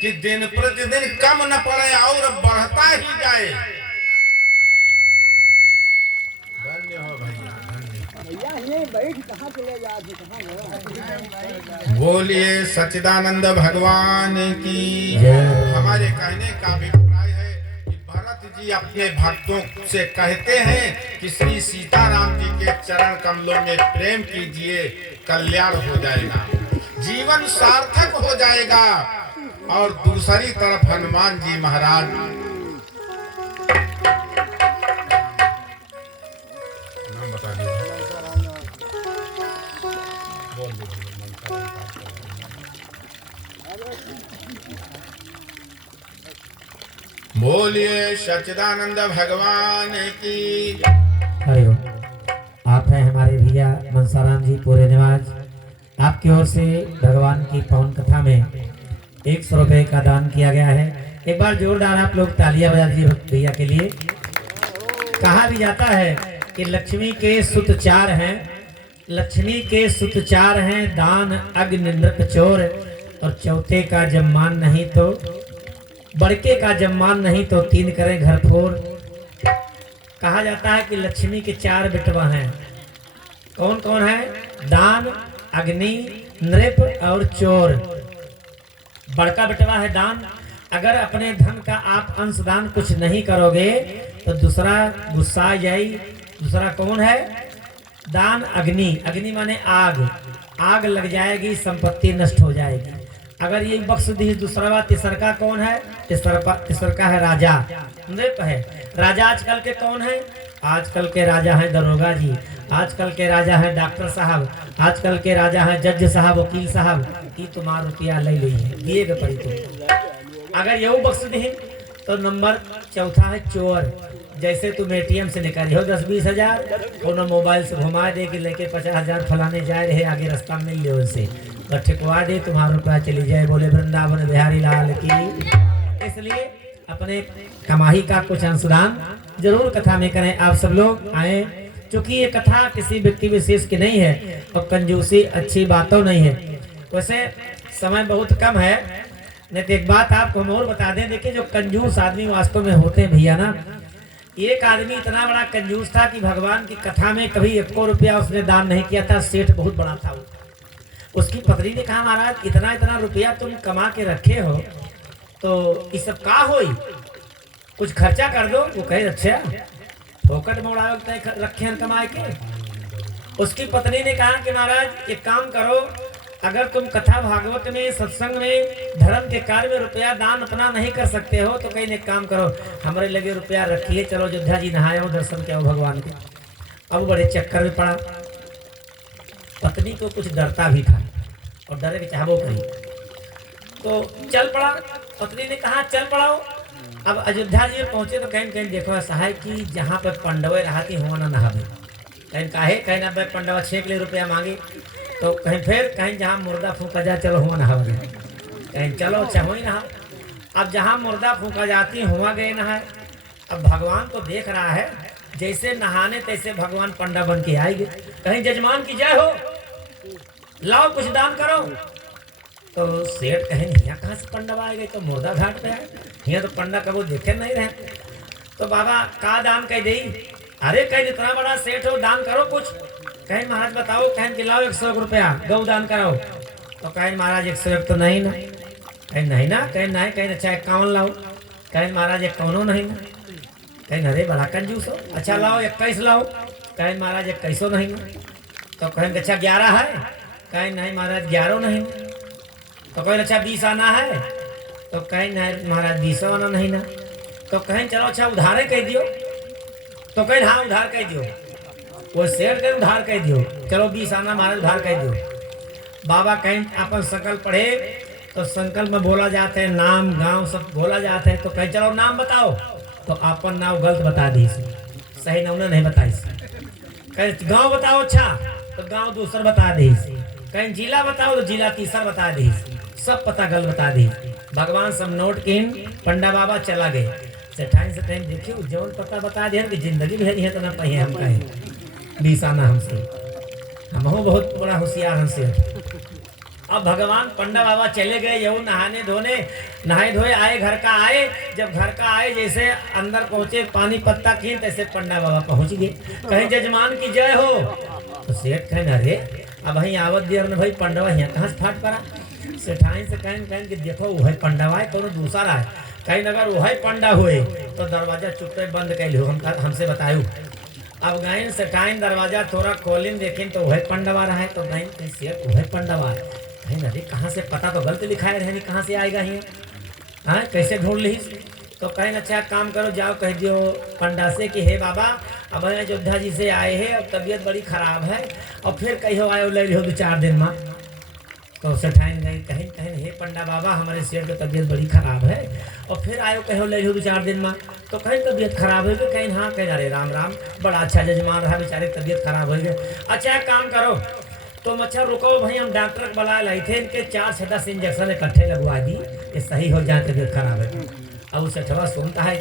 कि दिन प्रतिदिन कम न पड़े और बढ़ता ही जाए। धन्य हो भैया, बोलिए सच्चिदानंद भगवान की। हमारे कहने का अभिप्राय है कि भरत जी अपने भक्तों से कहते हैं कि श्री सीताराम जी के चरण कमलों में प्रेम कीजिए, कल्याण हो जाएगा, जीवन सार्थक हो जाएगा। और दूसरी तरफ हनुमान जी महाराज नाम बता बोलिए सच्चिदानंद भगवान की। हरिओम। आप हैं हमारे भैया मनसाराम जी पूरे निवाज। आपकी ओर से भगवान की पवन कथा में 100 रुपए का दान किया गया है। एक बार जोरदार आप लोग तालियां बजा दीजिए भैया के लिए। कहा भी जाता है कि लक्ष्मी के सुत चार हैं, लक्ष्मी के सुत चार हैं, दान अग्नि नृप चोर, और चौथे का जब मान नहीं तो बड़के का जब मान नहीं तो तीन करें घर फोर। कहा जाता है कि लक्ष्मी के 4 बेटवा हैं। कौन कौन है? दान, अग्नि, नृप और चोर। बड़का बेटवा है दान। अगर अपने धन का आप अंशदान कुछ नहीं करोगे तो दूसरा गुस्सा आ जाए। दूसरा कौन है? दान अग्नि। अग्नि माने आग, आग लग जाएगी, संपत्ति नष्ट हो जाएगी। अगर ये बख्श दी। दूसरा बात तीसरा का कौन है? तीसरा का है राजा, नृप है। राजा आजकल के कौन है? आजकल के राजा है दरोगा जी, आजकल के राजा है डॉक्टर साहब, आजकल के राजा है जज साहब, वकील साहब। ये तुम्हारा रुपया ले दिए गए पड़ी तुम। अगर ये बख्श दी तो नंबर चौथा है चोर। जैसे तुम एटीएम से निकाले हो 10-20 हजार, कोनो मोबाइल से घुमा दे कि लेके 50,000 फलाने जाए रहे, आगे रास्ता मिल लियो उनसे ठिकवा दे, तुम्हारा रुपया चली जाए। बोले वृंदावन बिहारी लाल की। इसलिए अपने कमाई का कुछ अंशदान जरूर कथा में करें। आप सब लोग आए, क्योंकि ये कथा किसी व्यक्ति विशेष की नहीं है और कंजूसी अच्छी बातों नहीं है। वैसे समय बहुत कम है, नहीं तो एक बात आपको हम और बता दें। देखिए जो कंजूस आदमी वास्तव में होते हैं भैया ना, एक आदमी इतना बड़ा कंजूस था कि भगवान की कथा में कभी 1 रुपया उसने दान नहीं किया था। सेठ बहुत बड़ा था वो। उसकी पत्नी ने कहा महाराज इतना इतना रुपया तुम कमा के रखे हो तो इस सब का होई, कुछ खर्चा कर दो। वो कहे अच्छा फोकट में उड़ाओ रखे हैं कमा के। उसकी पत्नी ने कहा कि महाराज एक काम करो, अगर तुम कथा भागवत में सत्संग में धर्म के कार्य में रुपया दान अपना नहीं कर सकते हो तो कहीं एक काम करो, हमारे लगे रुपया रखिए, चलो अयोध्या जी नहाए हो, दर्शन किया हो भगवान के। अब बड़े चक्कर में पड़ा। पत्नी को कुछ डरता भी था और डरे कि चाहबो कहीं तो चल पड़ा। पत्नी ने कहा चल पड़ाओ। अब अयोध्या जी में पहुंचे तो कहीं देखो ऐसा है कि जहाँ पर पंडवे रहती हुआ ना नहावे। कहीं काहे कहीं ना पंडवा 6 के लिए रुपया मांगे तो कहीं फिर कहीं जहाँ मुर्दा फूका जाए चलो हुआ नहा गए, कहीं चलो चाहो ही नहा। अब जहाँ मुर्दा फूका जाती हुआ गए नहाए। अब भगवान तो देख रहा है, जैसे नहाने तैसे भगवान पंडा बन के आएंगे। कहीं जजमान की जय हो, लाओ कुछ दान करो। तो सेठ कहे यहाँ कहाँ से पंडा आए गए, तो मुर्दा घाट पे आए, यहाँ तो पंडा कबो देखे नहीं रहे। तो बाबा का दान कह दी। अरे कहीं इतना बड़ा सेठ हो, दान करो कुछ। कहीं महाराज बताओ, कहीं कि लाओ 100 रुपया गौ दान कराओ। तो कहीं महाराज 101 तो नहीं ना, कहीं नहीं ना, कहीं नहीं, कहीं अच्छा 51 लाओ। कहीं महाराज 51 नहीं ना, कहीं अरे बड़ा कंजूस हो, अच्छा लाओ 21 लाओ। कहीं महाराज 21 नहीं ना। तो कहीं अच्छा 11 है, कहीं नहीं महाराज 11 नहीं। तो कहीं अच्छा 20 आना है, तो कहीं नहीं महाराज 20 आना नहीं ना। तो कहीं चलो अच्छा उधारे कह दियो, तो कहीं हाँ उधार कह दियो। वो शेर कहीं उधार कह दियो, चलो 20 आना महाराज उधार कह दियो। बाबा कहीं अपन संकल्प पढ़े तो संकल्प में बोला जाते हैं नाम गांव सब बोला जाते हैं। तो कहीं चलो नाम बताओ, तो अपन नाम गलत बता दी, सही नाम नहीं बताई। कहीं गांव बताओ अच्छा, तो गांव दूसरा बता दी। कहीं जिला बताओ तो जिला तीसरा बता दी, सब पता गलत बता दी। भगवान सब नोट किन, पंडा बाबा चला गए। सेठाइन से कहीं देखियो जौन पता बता दिया कि जिंदगी में है तो ना पहिए हम कहीं बीसाना हमसे, हम हो बहुत बड़ा होशियार हमसे। अब भगवान पंडा बाबा चले गए यू नहाने धोने, नहाए धोए आए, घर का आए। जब घर का आए जैसे अंदर पहुंचे पानी पत्ता की तैसे पंडा बाबा पहुंच गए। कहीं जजमान की जय हो। तो सेठ कहें अरे अब वही आवत दियर ने भाई पंडवा यहाँ कहाँ से फाट पड़ा। सेठाइन से कहें कि देखो वही पंडवा है तो दूसरा है, कहीं अगर वही पंडा हुए तो दरवाजा चुपे बंद कर लो हमसे बतायू। अब गए सेठाइन दरवाजा थोड़ा खोलिन देखें तो वही पंडवा रहा है। तो गए सेठ वही पंडवा है, कहीं अरे कहाँ से, पता तो गलत लिखा है कहाँ से आएगा ये, हाँ कैसे ढूंढ ली। तो कहें अच्छा काम करो जाओ कह दियो पंडा से कि हे बाबा अब अयोध्या जी से आए हैं, अब तबीयत बड़ी खराब है और फिर कहो आए ले लो 2-4 दिन में। तो सेठाइन गई कहें हे पंडा बाबा हमारे शेर की तबीयत बड़ी खराब है और फिर आयो कहो ले लो 2-4 दिन में। तो कहीं तबीयत खराब हो गई, कहीं हाँ कहीं अरे राम राम बड़ा अच्छा जजमान रहा बेचारे तबीयत खराब हो गई। अच्छा काम करो तुम, अच्छा रुको भाई हम डॉक्टर बुला लाए थे, इनके 4 से 10 इंजेक्शन इकट्ठे लगवा दी कि सही हो जाए तबीयत खराब है। अब उसे थोड़ा सुनता है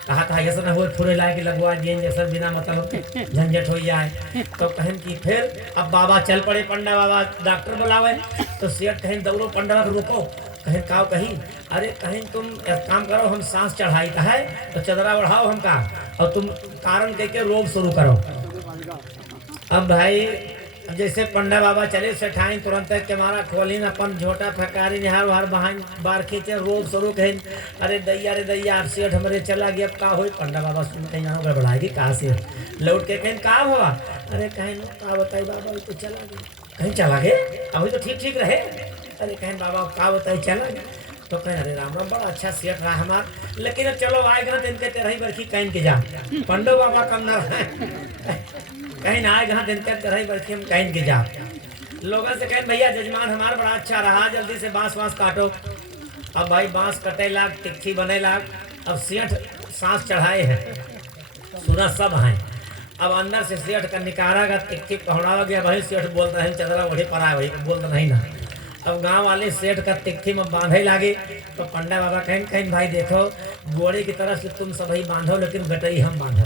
कहा था ऐसा ना हो थोड़े लाए के लगवा दिए इंजेक्शन बिना मतलब झंझट हो जाए। तो कहें कि फिर अब बाबा चल पड़े पंडा बाबा डॉक्टर बुलावे। तो सेठ कहें दौड़ो पंडा को रुको, कहें काव कहीं अरे कहें तुम एक काम करो हम सांस चढ़ाई का है तो चदरा बढ़ाओ हमका और तुम कारण कह के रोग शुरू करो। अब भाई जैसे पंडा बाबा चले सेठाइन तुरंत के मारा खोलिन अपन झोटा फकारी निहार वहार बहान बार खींचे रोग शुरू कहें अरे दैया आप सेठ हमारे चला गया का हो। पंडा बाबा सुन कहीं यहाँ गड़बड़ाएगी कहाँ से लौट के कहें का हुआ, अरे कहें का बताई बाबा तो चला गया, कहीं चला गए अभी तो ठीक रहे। अरे कहें बाबा का बताई चला गया। तो कहें अरे राम राम बड़ा अच्छा सेठ रहा हमार, लेकिन अब चलो आएगा दिन के तेरह बरखी कहीं के जा पंडो बाबा कम न रहे कहीं ना आएगा दिन के तेरह बरखी हम कहीं के जा। लोगों से कहें भैया जजमान हमारा बड़ा अच्छा रहा जल्दी से बांस काटो। अब भाई बांस कटे लाग टिक्की बने लाग। अब सेठ सांस चढ़ाए हैं सुना सब हैं। अब अंदर से सेठ का निकारा का टिक्की पहुँचा गया, भाई सेठ बोलता है चदरा वही पर आए वही बोलता नहीं ना। अब गांव वाले सेठ का तिक्की में बांधे लागे। तो पंडा बाबा कहें भाई देखो गोड़े की तरफ से तुम सभी बांधो लेकिन गटई हम बांधो।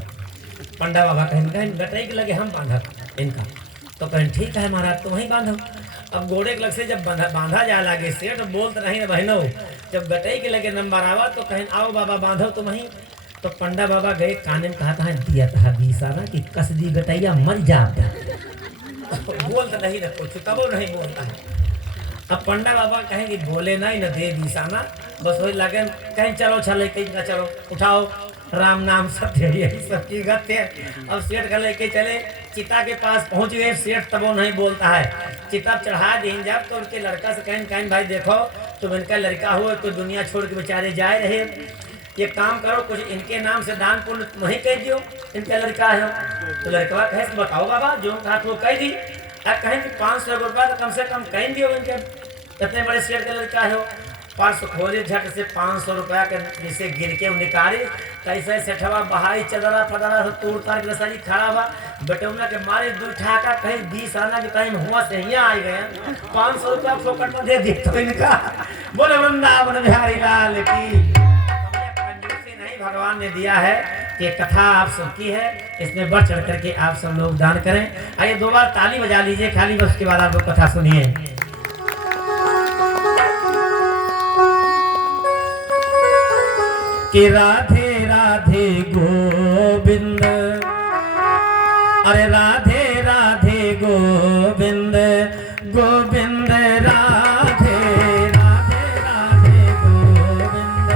पंडा बाबा कहें गटई के लगे हम बांधा इनका। तो कहें ठीक है महाराज तुम ही बांधो। अब गोड़े के लग से जब बांधा जा लागे सेठ बोलते नहीं ना बहनों, जब गटई के लगे नंबर आवा तो कहें आओ बाबा बांधो तुम ही। तो पंडा बाबा गए काने में कहा था दिया था बीसाना कि कस दी गटैया मर जा बोलता नहीं ना कुछ तब नहीं बोलता है। अब पंडा बाबा कहें कि बोले नहीं न दे बीसाना बस वही लगे कहीं चलो चले कहीं ना चलो उठाओ राम नाम सत्य यही सब की गत है। अब सेठ का लेके चले चिता के पास पहुंच गए। सेठ तब वो नहीं बोलता है, चिता चढ़ा दें जब तो उनके लड़का से कहें भाई देखो तुम इनका लड़का हो तो दुनिया छोड़ के बेचारे जाए रहे, ये काम करो कुछ इनके नाम से दान पुण्य नहीं कह दियो इनका लड़का है। तो लड़का कहे बताओ बाबा जो कहा वो कह दी। कहें कि 500 रुपया तो कम से कम कहीं दियो इनके इतने बड़े सेठ का लड़का है। पर्स खोले झट से 500 रुपया के जैसे गिर के निकाली कैसे सेठवा बहाई चदरा फदरा तोड़ तार के सारी खड़ा हुआ बटौना के मारे 2 ठाका कहीं 20 आना के कहीं हुआ से यहाँ आ गए 500 रुपया फोकट में दे दी। तो इनका बोले वृंदावन बिहारी लाल की नहीं भगवान ने दिया है कि कथा आप सबकी है, इसमें बढ़ चढ़ करके आप सब लोग दान करें। आइए 2 बार ताली बजा लीजिए खाली, बस उसके बाद आप लोग कथा सुनिए। कि राधे राधे गोविंद, अरे राधे राधे गोविंद गोविंद राधे राधे राधे गोविंद।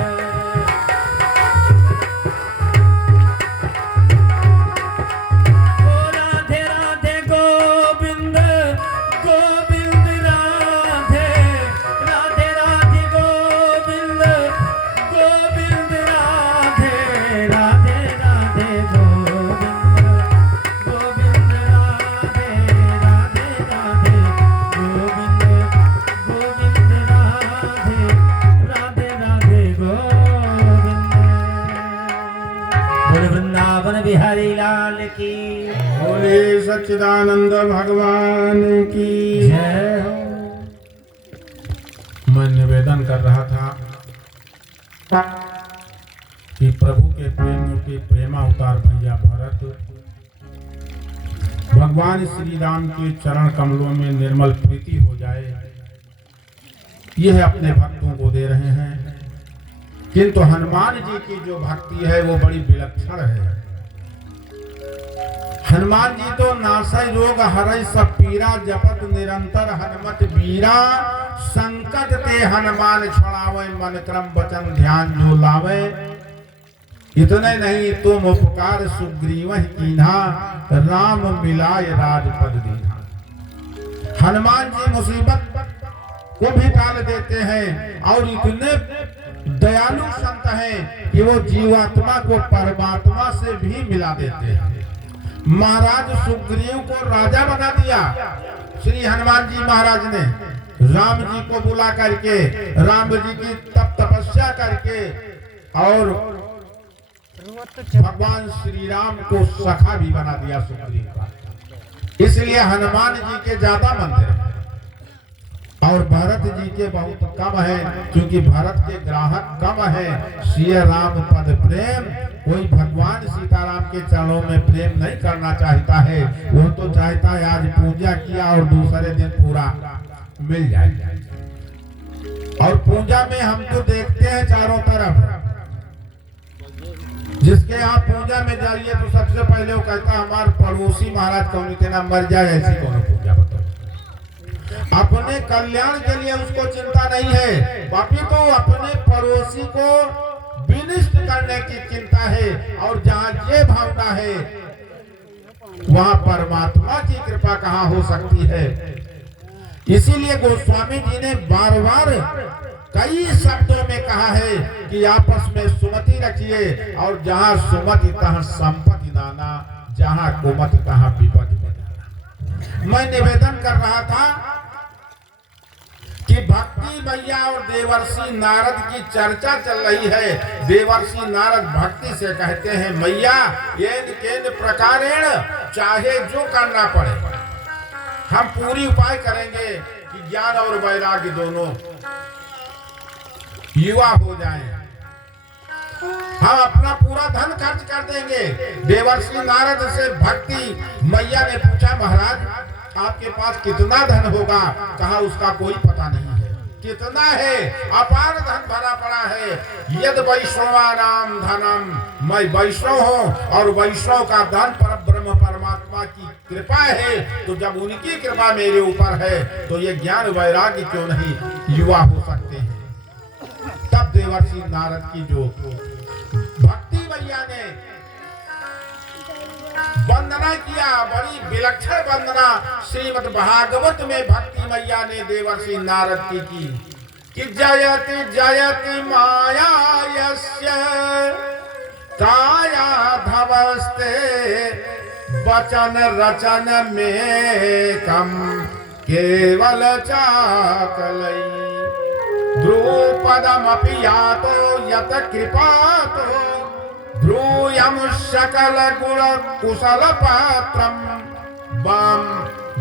ओ राधे राधे गोविंद गोविंद राधे राधे राधे गोविंद गोविंद राधे राधे राधे गोविंद गोविंद राधे राधे राधे गोविंद गोविंद राधे राधे राधे गोविंद। बोले वृंदावन बिहारी लाल की, बोले सच्चिदानंद भगवान की जय हो। मैं निवेदन कर रहा था कि प्रभु के प्रेम के प्रेमावतार भैया भरत भगवान श्री राम के चरण कमलों में निर्मल प्रीति हो जाए, यह अपने भक्तों को दे रहे हैं। किंतु हनुमान जी की जो भक्ति है वो बड़ी विलक्षण है। हनुमान जी तो नासै रोग हरै सब पीरा, जपत निरंतर हनुमत बीरा। संकट ते हनुमान छुड़ावे, मन क्रम वचन ध्यान जो लावे। इतने नहीं तुम उपकार सुग्रीव कीन्हा, राम मिलाय राजपद दीन्हा। हनुमान जी मुसीबत को भी टाल देते हैं और इतने दयालु संत हैं कि वो जीवात्मा को परमात्मा से भी मिला देते हैं। महाराज सुग्रीव को राजा बना दिया श्री हनुमान जी महाराज ने। राम जी को बुला करके, राम जी की तपस्या करके और भगवान श्री राम को सखा भी बना दिया सुग्रीव का। इसलिए हनुमान जी के ज्यादा मंदिर हैं और भरत जी के बहुत कम है, क्योंकि भरत के ग्राहक कम है। सिया राम पद प्रेम, कोई भगवान सीताराम के चरणों में प्रेम नहीं करना चाहता है। वो तो चाहता है आज पूजा किया और दूसरे दिन पूरा मिल जाए। और पूजा में हम तो देखते हैं चारों तरफ, जिसके यहाँ पूजा में जाइए तो सबसे पहले वो कहता है हमारे पड़ोसी महाराज कौन के नाम मर जाए, ऐसी कौन पूजा बताओ। अपने कल्याण के लिए उसको चिंता नहीं है, बाकी तो अपने पड़ोसी को विनिष्ट करने की चिंता है। और जहाँ ये भावना है वहाँ परमात्मा की कृपा कहाँ हो सकती है। इसीलिए गोस्वामी जी ने बार बार कई शब्दों में कहा है कि आपस में सुमति रखिए, और जहाँ सुमति तहाँ संपत्ति नाना, जहाँ कुमति तहाँ विपत्ति नाना। मैं निवेदन कर रहा था कि भक्ति मैया और देवर्षि नारद की चर्चा चल रही है। देवर्षि नारद भक्ति से कहते हैं मैया येन केन प्रकारेण, चाहे जो करना पड़े हम पूरी उपाय करेंगे कि ज्ञान और वैराग्य दोनों युवा हो जाएं। हम अपना पूरा धन खर्च कर देंगे। देवर्षि नारद से भक्ति मैया ने पूछा महाराज आपके पास कितना धन होगा? कहा उसका कोई पता नहीं है। कितना है? अपार धन भरा पड़ा है। यद वैष्णवानाम धनम, मैं वैष्णव हूँ और वैष्णव का धन पर ब्रह्म परमात्मा की कृपा है। तो जब उनकी कृपा मेरे ऊपर है तो ये ज्ञान वैराग्य क्यों नहीं युवा हो सकते हैं। तब देवर्षि नारद की जो भक्ति मैया ने वंदना किया, बड़ी विलक्षण वंदना श्रीमद् भागवत में भक्ति मैया ने देवर्षि नारद की कि जयति जयति माया यस्य काया धवस्ते वचन रचन में कम केवल चाकलई द्रुपदमपि यातो यत कृपातो ध्रुयम सकल गुण कुशल पात्रम बम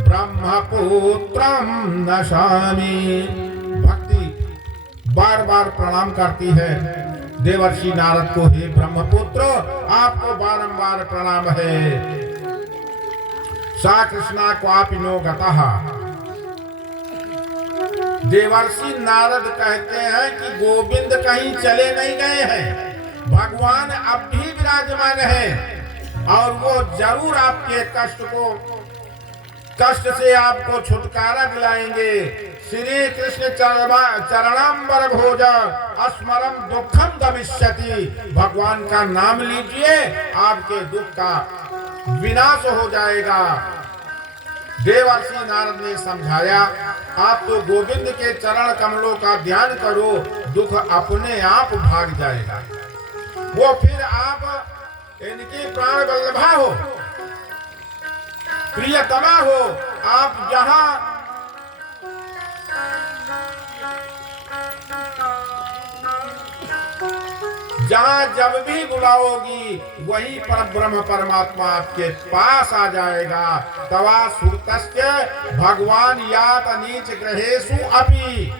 ब्रह्मपुत्रम नशामि। भक्ति बार बार प्रणाम करती है देवर्षि नारद को, हे ब्रह्मपुत्र आपको बारंबार प्रणाम है। सा कृष्णा क्वापि नो गतः। देवर्षि नारद कहते हैं कि गोविंद कहीं चले नहीं गए हैं, भगवान अब भी विराजमान है और वो जरूर आपके कष्ट से आपको छुटकारा दिलाएंगे। श्री कृष्ण चरणाम्बर भोज अस्मरम दुखम गमिष्यति। भगवान का नाम लीजिए, आपके दुख का विनाश हो जाएगा। देवर्षि नारद ने समझाया आप तो गोविंद के चरण कमलों का ध्यान करो, दुख अपने आप भाग जाएगा। वो फिर आप इनकी प्राण वल्लभा हो, प्रियतमा हो। आप जहां जब भी बुलाओगी वही पर ब्रह्म परमात्मा आपके पास आ जाएगा। तवा सुतस्य भगवान यात नीच ग्रहेषु अपि।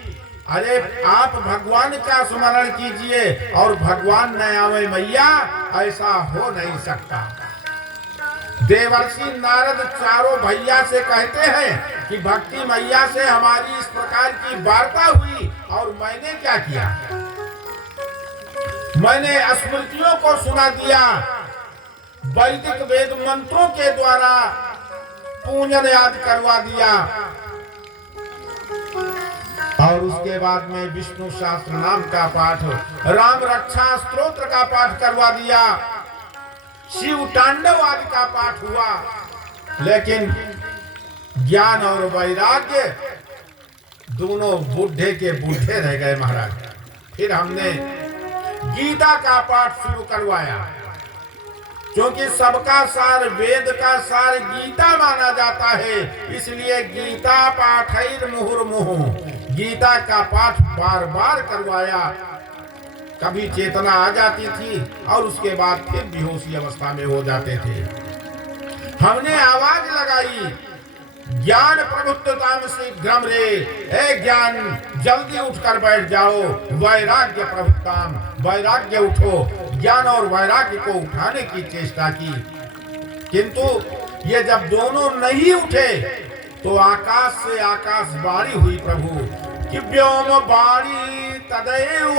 अरे आप भगवान का स्मरण कीजिए और भगवान न आवे मैया, ऐसा हो नहीं सकता। देवर्षि नारद चारों भैया से कहते हैं कि भक्ति मैया से हमारी इस प्रकार की वार्ता हुई और मैंने क्या किया, मैंने स्मृतियों को सुना दिया, वैदिक वेद मंत्रों के द्वारा पूजन याद करवा दिया और उसके बाद में विष्णु शास्त्र नाम का पाठ, राम रक्षा स्तोत्र का पाठ करवा दिया, शिव तांडव आदि का पाठ हुआ। लेकिन ज्ञान और वैराग्य दोनों बूढ़े के बूढ़े रह गए महाराज। फिर हमने गीता का पाठ शुरू करवाया, क्योंकि सबका सार, वेद का सार गीता माना जाता है, इसलिए गीता पाठैर मुहुर्मुहु, गीता का पाठ बार बार करवाया। कभी चेतना आ जाती थी और उसके बाद फिर बेहोशी अवस्था में हो जाते थे। हमने आवाज लगाई, ज्ञान प्रभुत्वताम शीघ्रम रे, ए ज्ञान जल्दी उठकर बैठ जाओ, वैराग्य प्रभुत्ताम, वैराग्य उठो। ज्ञान और वैराग्य को उठाने की चेष्टा की, किंतु ये जब दोनों नहीं उठे तो आकाश से आकाशवाणी हुई प्रभु कि व्योम वाणी तदैव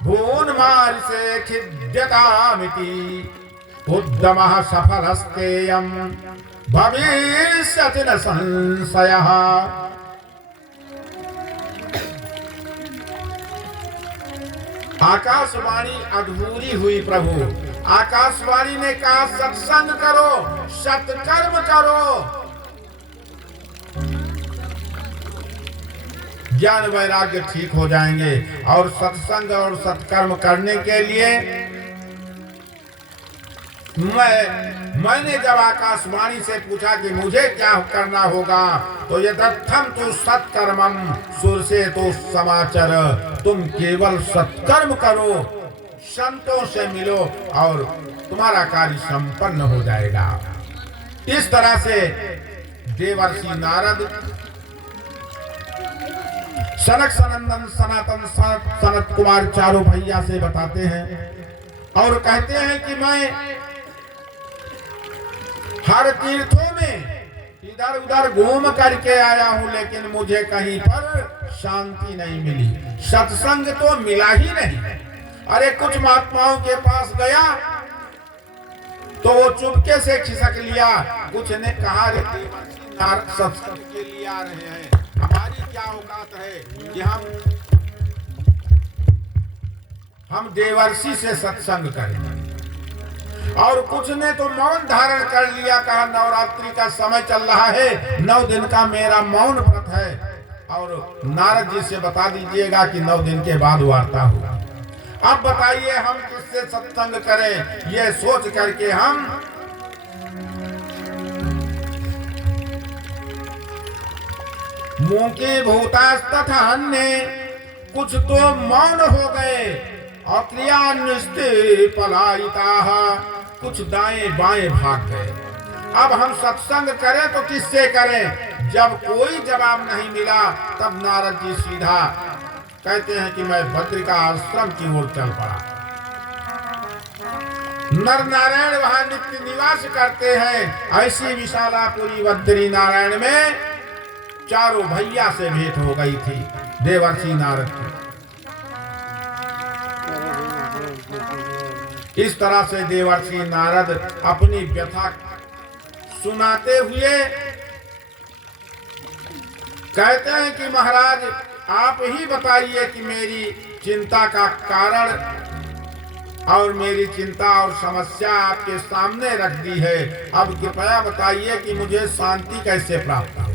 भून्मार से खिद्यतामिति उद्यमः सफलस्तेयम् भविष्यति न संशयः। आकाशवाणी अधूरी हुई प्रभु। आकाशवाणी ने कहा सत्संग करो, सत्कर्म करो। ज्ञान वैराग्य ठीक हो जाएंगे। और सत्संग और सत्कर्म करने के लिए मैंने जब आकाशवाणी से पूछा कि मुझे क्या करना होगा, तो ये तथम तु सत्कर्मम सुर से तो समाचार, तुम केवल सत्कर्म करो, संतों से मिलो और तुम्हारा कार्य संपन्न हो जाएगा। इस तरह से देवर्षि नारद सनक सनंदन सनातन सनत कुमार चारों भैया से बताते हैं और कहते हैं कि मैं हर तीर्थों में इधर उधर घूम करके आया हूं, लेकिन मुझे कहीं पर शांति नहीं मिली, सत्संग तो मिला ही नहीं। अरे कुछ महात्माओं के पास गया तो वो चुपके से खिसक लिया, कुछ ने कहा सत्संग के लिए आ रहे हैं, हमारी क्या औकात है कि हम देवर्षि से सत्संग करें। और कुछ ने तो मौन धारण कर लिया, कहा नवरात्रि का समय चल रहा है, 9 दिन का मेरा मौन व्रत है और नारद जी से बता दीजिएगा कि 9 दिन के बाद वार्ता होगा। अब बताइए हम किससे सत्संग करें, ये सोच करके हम मुंह भूतास्तथा अन्य कुछ तो मौन हो गए, पलायिता, कुछ दाएं बाएं भाग गए। अब हम सत्संग करें तो किससे करें? जब कोई जवाब नहीं मिला तब नारद जी सीधा कहते हैं कि मैं बद्रिका आश्रम की ओर चल पड़ा। नर नारायण वहां नित्य निवास करते हैं। ऐसी विशालापुरी बद्री नारायण में चारों भैया से भेंट हो गई थी देवर्षि नारद की। इस तरह से देवर्षि नारद अपनी व्यथा सुनाते हुए कहते हैं कि महाराज आप ही बताइए कि मेरी चिंता का कारण, और मेरी चिंता और समस्या आपके सामने रख दी है। अब कृपया बताइए कि मुझे शांति कैसे प्राप्त हो,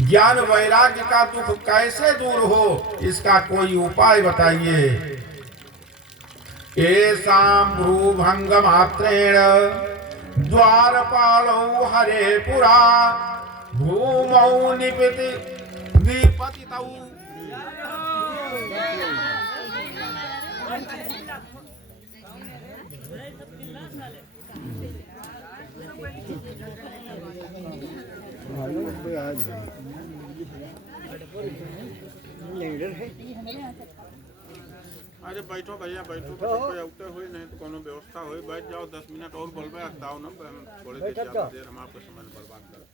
ज्ञान वैराग्य का दुख कैसे दूर हो, इसका कोई उपाय बताइए। एसाम भ्रूभंग मात्रेण द्वारपालौ हरे पुरा भूमौ निपतितौ। अरे बैठो भैया बैठो, कोई उठे हुए नहीं तो कोनो व्यवस्था हो, बैठ जाओ 10 मिनट और बोलबे दाओ ना, थोड़ी देर हम आपके समय बर्बाद करें।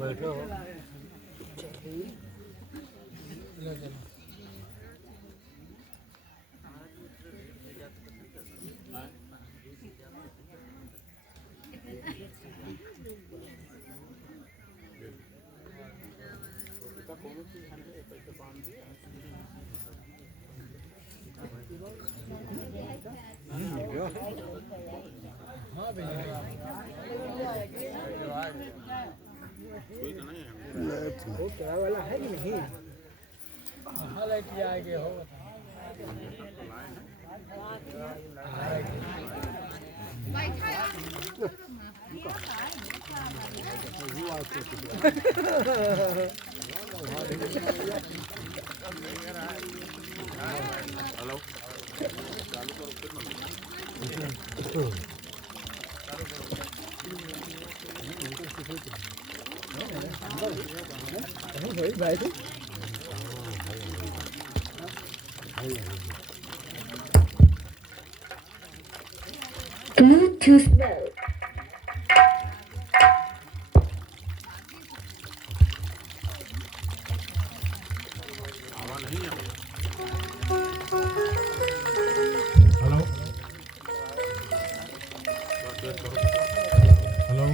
बैठो कोई तो नहीं है वो क्या वाला है कि नहीं? हालांकि आगे हो हेलो चालू करो फिर भाई Bluetooth mode. आवाज नहीं है। हेलो हेलो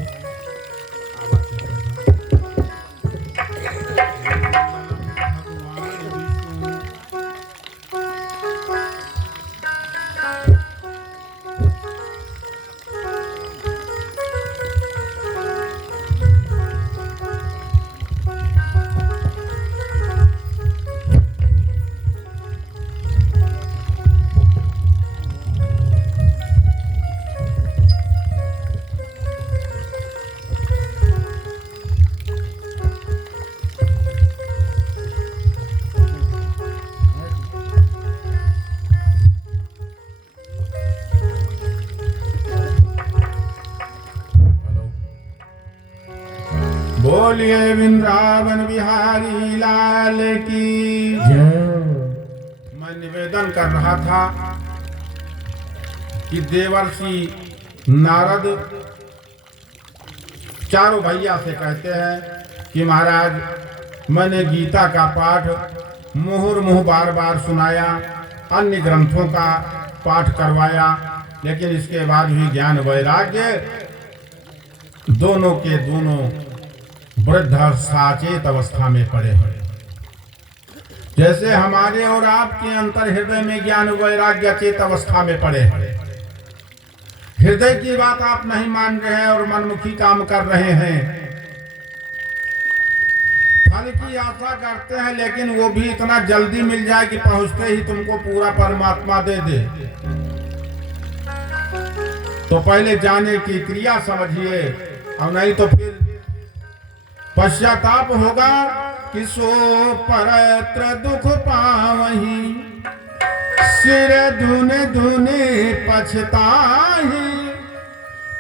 बोलिए वृंदावन बिहारी लाल की मैं निवेदन कर रहा था कि देवर्षि नारद चारों भैया से कहते हैं कि महाराज मैंने गीता का पाठ मुहुर्मुहु बार बार सुनाया, अन्य ग्रंथों का पाठ करवाया, लेकिन इसके बाद भी ज्ञान वैराग्य दोनों के दोनों वृद्ध और साचेत अवस्था में पड़े हैं। जैसे हमारे और आपके अंतर हृदय में ज्ञान वैराग्य चेत अवस्था में पड़े हैं। हृदय की बात आप नहीं मान रहे हैं और मनमुखी काम कर रहे हैं। फल की आशा करते हैं, लेकिन वो भी इतना जल्दी मिल जाए कि पहुंचते ही तुमको पूरा परमात्मा दे दे। तो पहले जाने की क्रिया समझिए, और नहीं तो फिर पश्चाताप होगा कि सो परत्र दुख पावही, सिर धुने धुने पछताही,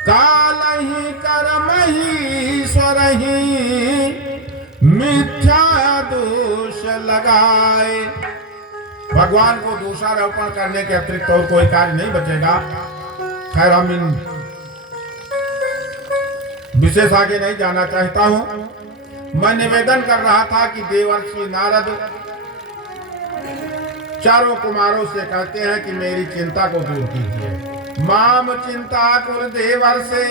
कालही कर्मही स्वरही, मिथ्या दोष लगाए। भगवान को दोषारोपण करने के अतिरिक्त और कोई कार्य नहीं बचेगा। खैर हम इन विशेष आगे नहीं जाना चाहता हूं। मैं निवेदन कर रहा था कि देवर्षि नारद चारों कुमारों से कहते हैं कि मेरी चिंता को दूर कीजिए। माम चिंता कुल देवर्षे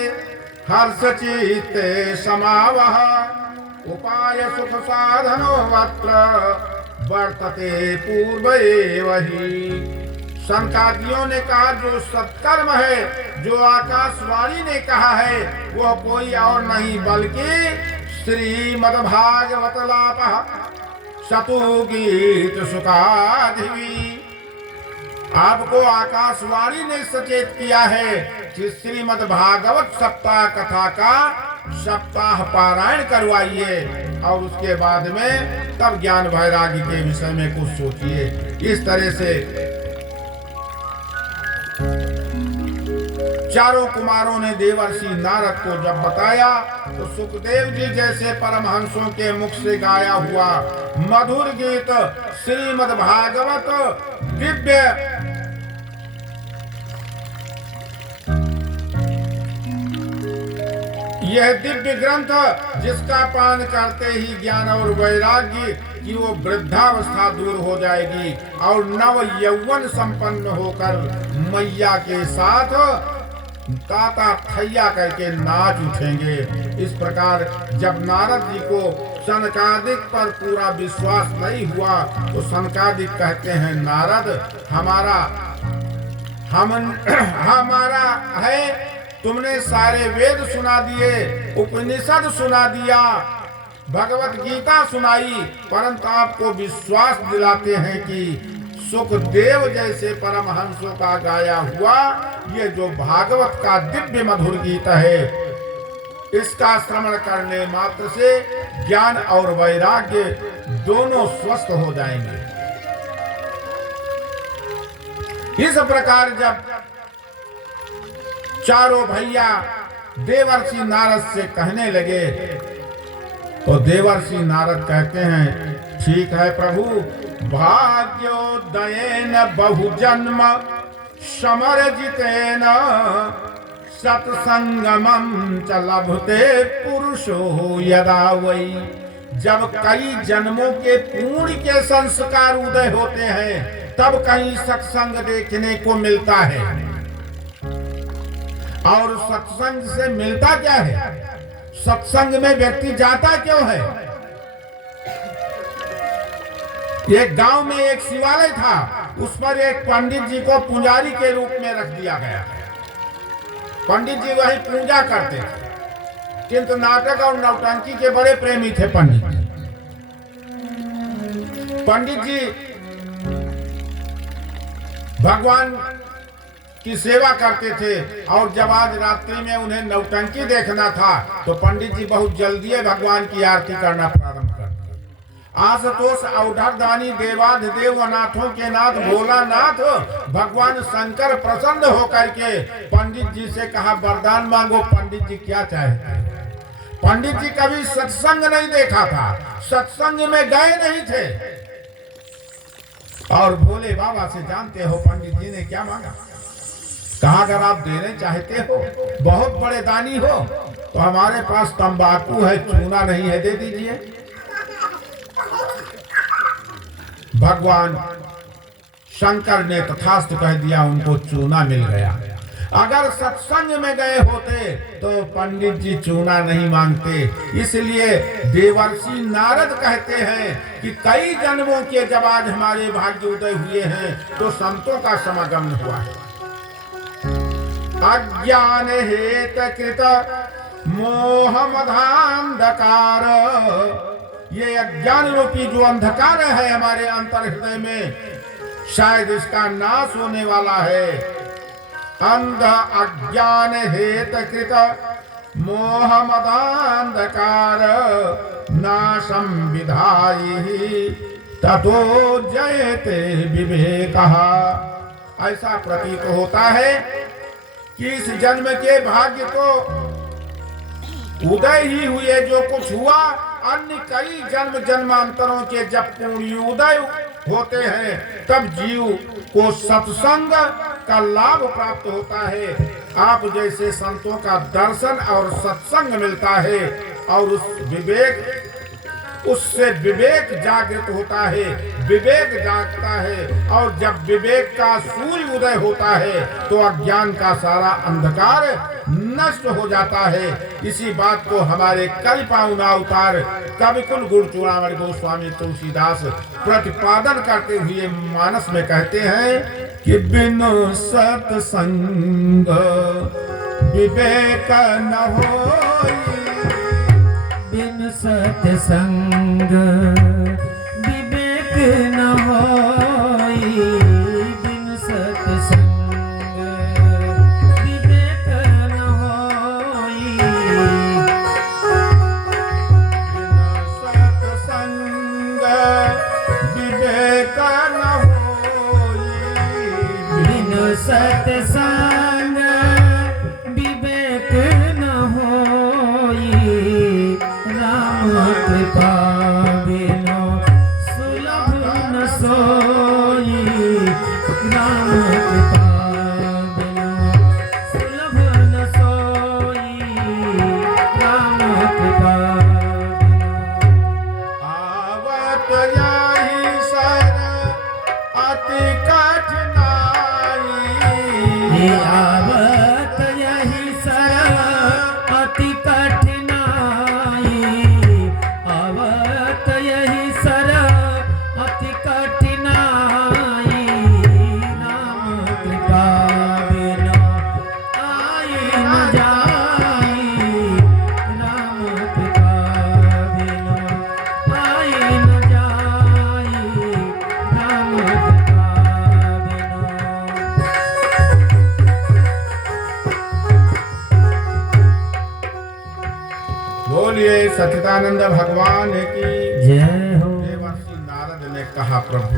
हर्ष चित्ते समावह, उपाय सुख साधनो वत्र वर्तते पूर्व एवहि। संकादियों ने कहा जो सत्कर्म है, जो आकाशवाणी ने कहा है, वह कोई और नहीं बल्कि श्रीमद्भागवत लाभ शतुगीत सुखाधिवी। आपको आकाशवाणी ने सचेत किया है कि श्रीमद् भागवत सप्ताह कथा का सप्ताह पारायण करवाइए और उसके बाद में तब ज्ञान वैराग्य के विषय में कुछ सोचिए। इस तरह से चारों कुमारों ने देवर्षि नारद को जब बताया तो सुखदेव जी जैसे परमहंसों के मुख से गाया हुआ मधुर गीत श्रीमद् भागवत दिव्य यह दिव्य ग्रंथ जिसका पान करते ही ज्ञान और वैराग्य की वो वृद्धावस्था दूर हो जाएगी और नव यौवन संपन्न होकर मैया के साथ ताता थैया करके नाच उठेंगे। इस प्रकार जब नारद जी को सनकादिक पर पूरा विश्वास नहीं हुआ तो सनकादिक कहते हैं नारद हमारा है, तुमने सारे वेद सुना दिए, उपनिषद सुना दिया, भगवत गीता सुनाई, परंतु आपको विश्वास दिलाते हैं कि सुखदेव जैसे परमहंसों का गाया हुआ ये जो भागवत का दिव्य मधुर गीत है, इसका श्रवण करने मात्र से ज्ञान और वैराग्य दोनों स्वस्थ हो जाएंगे। इस प्रकार जब चारों भैया देवर्षि नारद से कहने लगे तो देवर्षि नारद कहते हैं ठीक है प्रभु, भाग्योदयेन बहुजन्म समरजितेन सत्संगमं च लभते पुरुषो यदा वै। जब कई जन्मों के पुण्य के संस्कार उदय होते हैं तब कहीं सत्संग देखने को मिलता है। और सत्संग से मिलता क्या है? सत्संग में व्यक्ति जाता क्यों है? एक गांव में एक शिवालय था, उस पर एक पंडित जी को पुजारी के रूप में रख दिया गया। पंडित जी वही पूजा करते थे, किंतु नाटक और नौटंकी के बड़े प्रेमी थे पंडित जी। पंडित जी भगवान की सेवा करते थे और जब आज रात्रि में उन्हें नौटंकी देखना था तो पंडित जी बहुत जल्दी भगवान की आरती करना प्रारंभ कर दिया। आशुतोष औढ़रदानी देवाधिदेव अनाथों के नाथ भोलानाथ भगवान शंकर प्रसन्न होकर के पंडित जी से कहा वरदान मांगो। पंडित जी क्या चाहते हैं? पंडित जी कभी सत्संग नहीं देखा था, सत्संग में गए नहीं थे और भोले बाबा से जानते हो पंडित जी ने क्या मांगा? कहा अगर आप देने चाहते हो, बहुत बड़े दानी हो, तो हमारे पास तंबाकू है, चूना नहीं है, दे दीजिए। भगवान शंकर ने तथास्तु कह दिया, उनको चूना मिल गया। अगर सत्संग में गए होते तो पंडित जी चूना नहीं मांगते। इसलिए देवर्षि नारद कहते हैं कि कई जन्मों के जब आज हमारे भाग्य उदय हुए हैं तो संतों का समागम हुआ है। अज्ञान हेत कृत मोह मधांधकार, ये अज्ञान रूपी जो अंधकार है हमारे अंतर हृदय में, शायद इसका नाश होने वाला है। अंध अज्ञान हेत कृत मोह मदांधकार नाशम विधायि ततो जयते विवेकः। ऐसा प्रतीत होता है कि इस जन्म के भाग्य को उदय ही हुए जो कुछ हुआ, अन्य कई जन्म जन्मांतरों के जब पुण्योदय होते हैं तब जीव को सत्संग का लाभ प्राप्त होता है। आप जैसे संतों का दर्शन और सत्संग मिलता है और उससे विवेक जागृत होता है, विवेक जागता है और जब विवेक का सूर्य उदय होता है तो अज्ञान का सारा अंधकार नष्ट हो जाता है। इसी बात को हमारे कल पावन अवतार कविकुल गुरु चूड़ामणि गोस्वामी तुलसीदास प्रतिपादन करते हुए मानस में कहते हैं कि बिनु सत्संग विवेक न होई, बिन सत्संग राम कृपा बिनु सुलभ न सोई राम कृपा बिनु सुलभ न सोई राम कृपा आवत यही सर अति कठिनाई ये आवत यही सरल अति कठिनाई आवत यही सरल अति कठिनाई राम कृपा बिनु आई न जाई राम कृपा बिनु आई न जाई राम कृपा बिनु बोलिए सच्चिदानंद भगवान की जय हो देवर्षि नारद ने कहा, प्रभु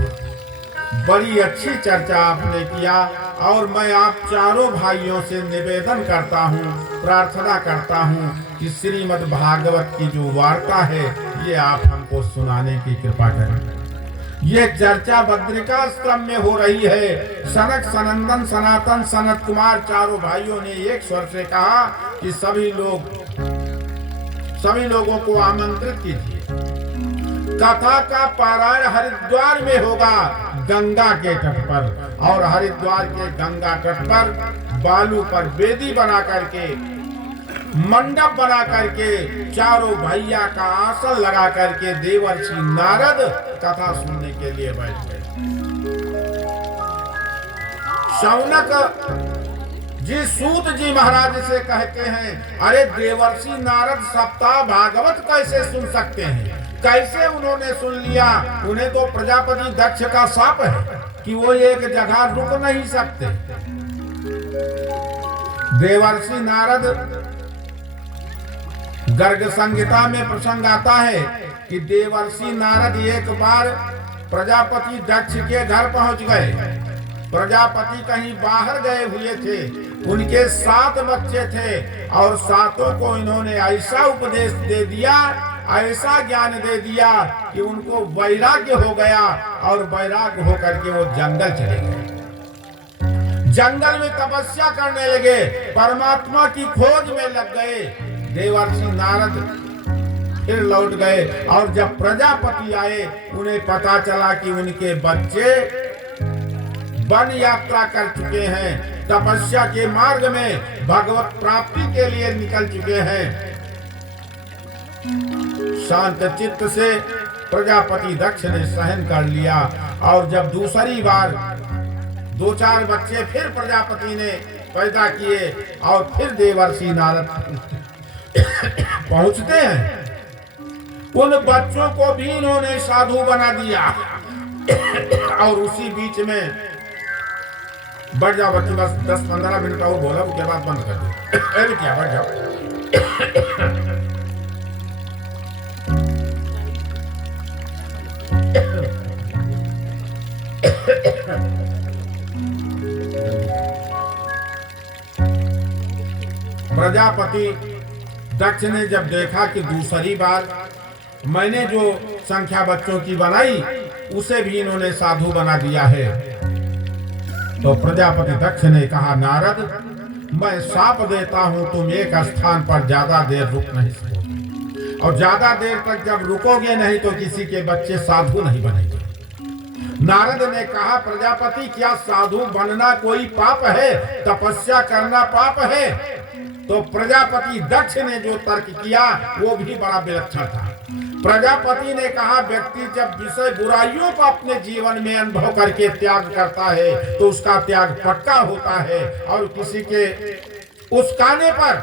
बड़ी अच्छी चर्चा आपने किया और मैं आप चारों भाइयों से निवेदन करता हूँ, प्रार्थना करता हूँ कि श्रीमद् भागवत की जो वार्ता है ये आप हमको सुनाने की कृपा करें। ये चर्चा बद्रिकाश्रम में हो रही है। सनक, सनंदन, सनातन, सनत कुमार चारों भाइयों ने एक स्वर से कहा कि सभी लोगों को आमंत्रित कीजिए। कथा का पारायण हरिद्वार में होगा, गंगा के तट पर, और हरिद्वार के गंगा तट पर बालू पर वेदी बना करके, मंडप बना करके, चारों भैया का आसन लगा करके देवर्षि नारद कथा सुनने के लिए बैठ गए। शौनक जी सूत जी महाराज से कहते हैं, अरे देवर्षि नारद सप्ताह भागवत कैसे सुन सकते हैं? कैसे उन्होंने सुन लिया? उन्हें तो प्रजापति दक्ष का शाप है कि वो एक जगह रुक नहीं सकते। देवर्षि नारद, गर्ग संहिता में प्रसंग आता है कि देवर्षि नारद एक बार प्रजापति दक्ष के घर पहुंच गए। प्रजापति कहीं बाहर गए हुए थे, उनके 7 बच्चे थे और 7 को इन्होंने ऐसा उपदेश दे दिया, ऐसा ज्ञान दे दिया कि उनको वैराग्य हो गया और वैराग्य होकर के वो जंगल चले गए। जंगल में तपस्या करने लगे, परमात्मा की खोज में लग गए। देवर्षि नारद फिर लौट गए और जब प्रजापति आए, उन्हें पता चला कि उनके बच्चे वन यात्रा कर चुके हैं, तपस्या के मार्ग में भगवत प्राप्ति के लिए निकल चुके हैं। शांत चित्त से प्रजापति दक्ष ने सहन कर लिया और जब दूसरी बार 2-4 बच्चे फिर प्रजापति ने पैदा किए और फिर देवर्षि नारद पहुंचते हैं, उन बच्चों को भी इन्होंने साधु बना दिया। और उसी बीच में बढ़ जाओ बच्चे, बस 10-15 मिनट और बोला, उसके बाद बंद कर दो। अरे क्या बढ़ जाओ। प्रजापति दक्ष ने जब देखा कि दूसरी बार मैंने जो संख्या बच्चों की बनाई उसे भी इन्होंने साधु बना दिया है, तो प्रजापति दक्ष ने कहा, नारद मैं शाप देता हूं, तुम एक स्थान पर ज्यादा देर रुक नहीं सकोगे, और ज्यादा देर तक जब रुकोगे नहीं तो किसी के बच्चे साधु नहीं बनेंगे। नारद ने कहा, प्रजापति क्या साधु बनना कोई पाप है? तपस्या करना पाप है? तो प्रजापति दक्ष ने जो तर्क किया वो भी बड़ा विलक्षण था। प्रजापति ने कहा, व्यक्ति जब विषय बुराइयों को अपने जीवन में अनुभव करके त्याग करता है तो उसका त्याग पक्का होता है, और किसी के उस्काने पर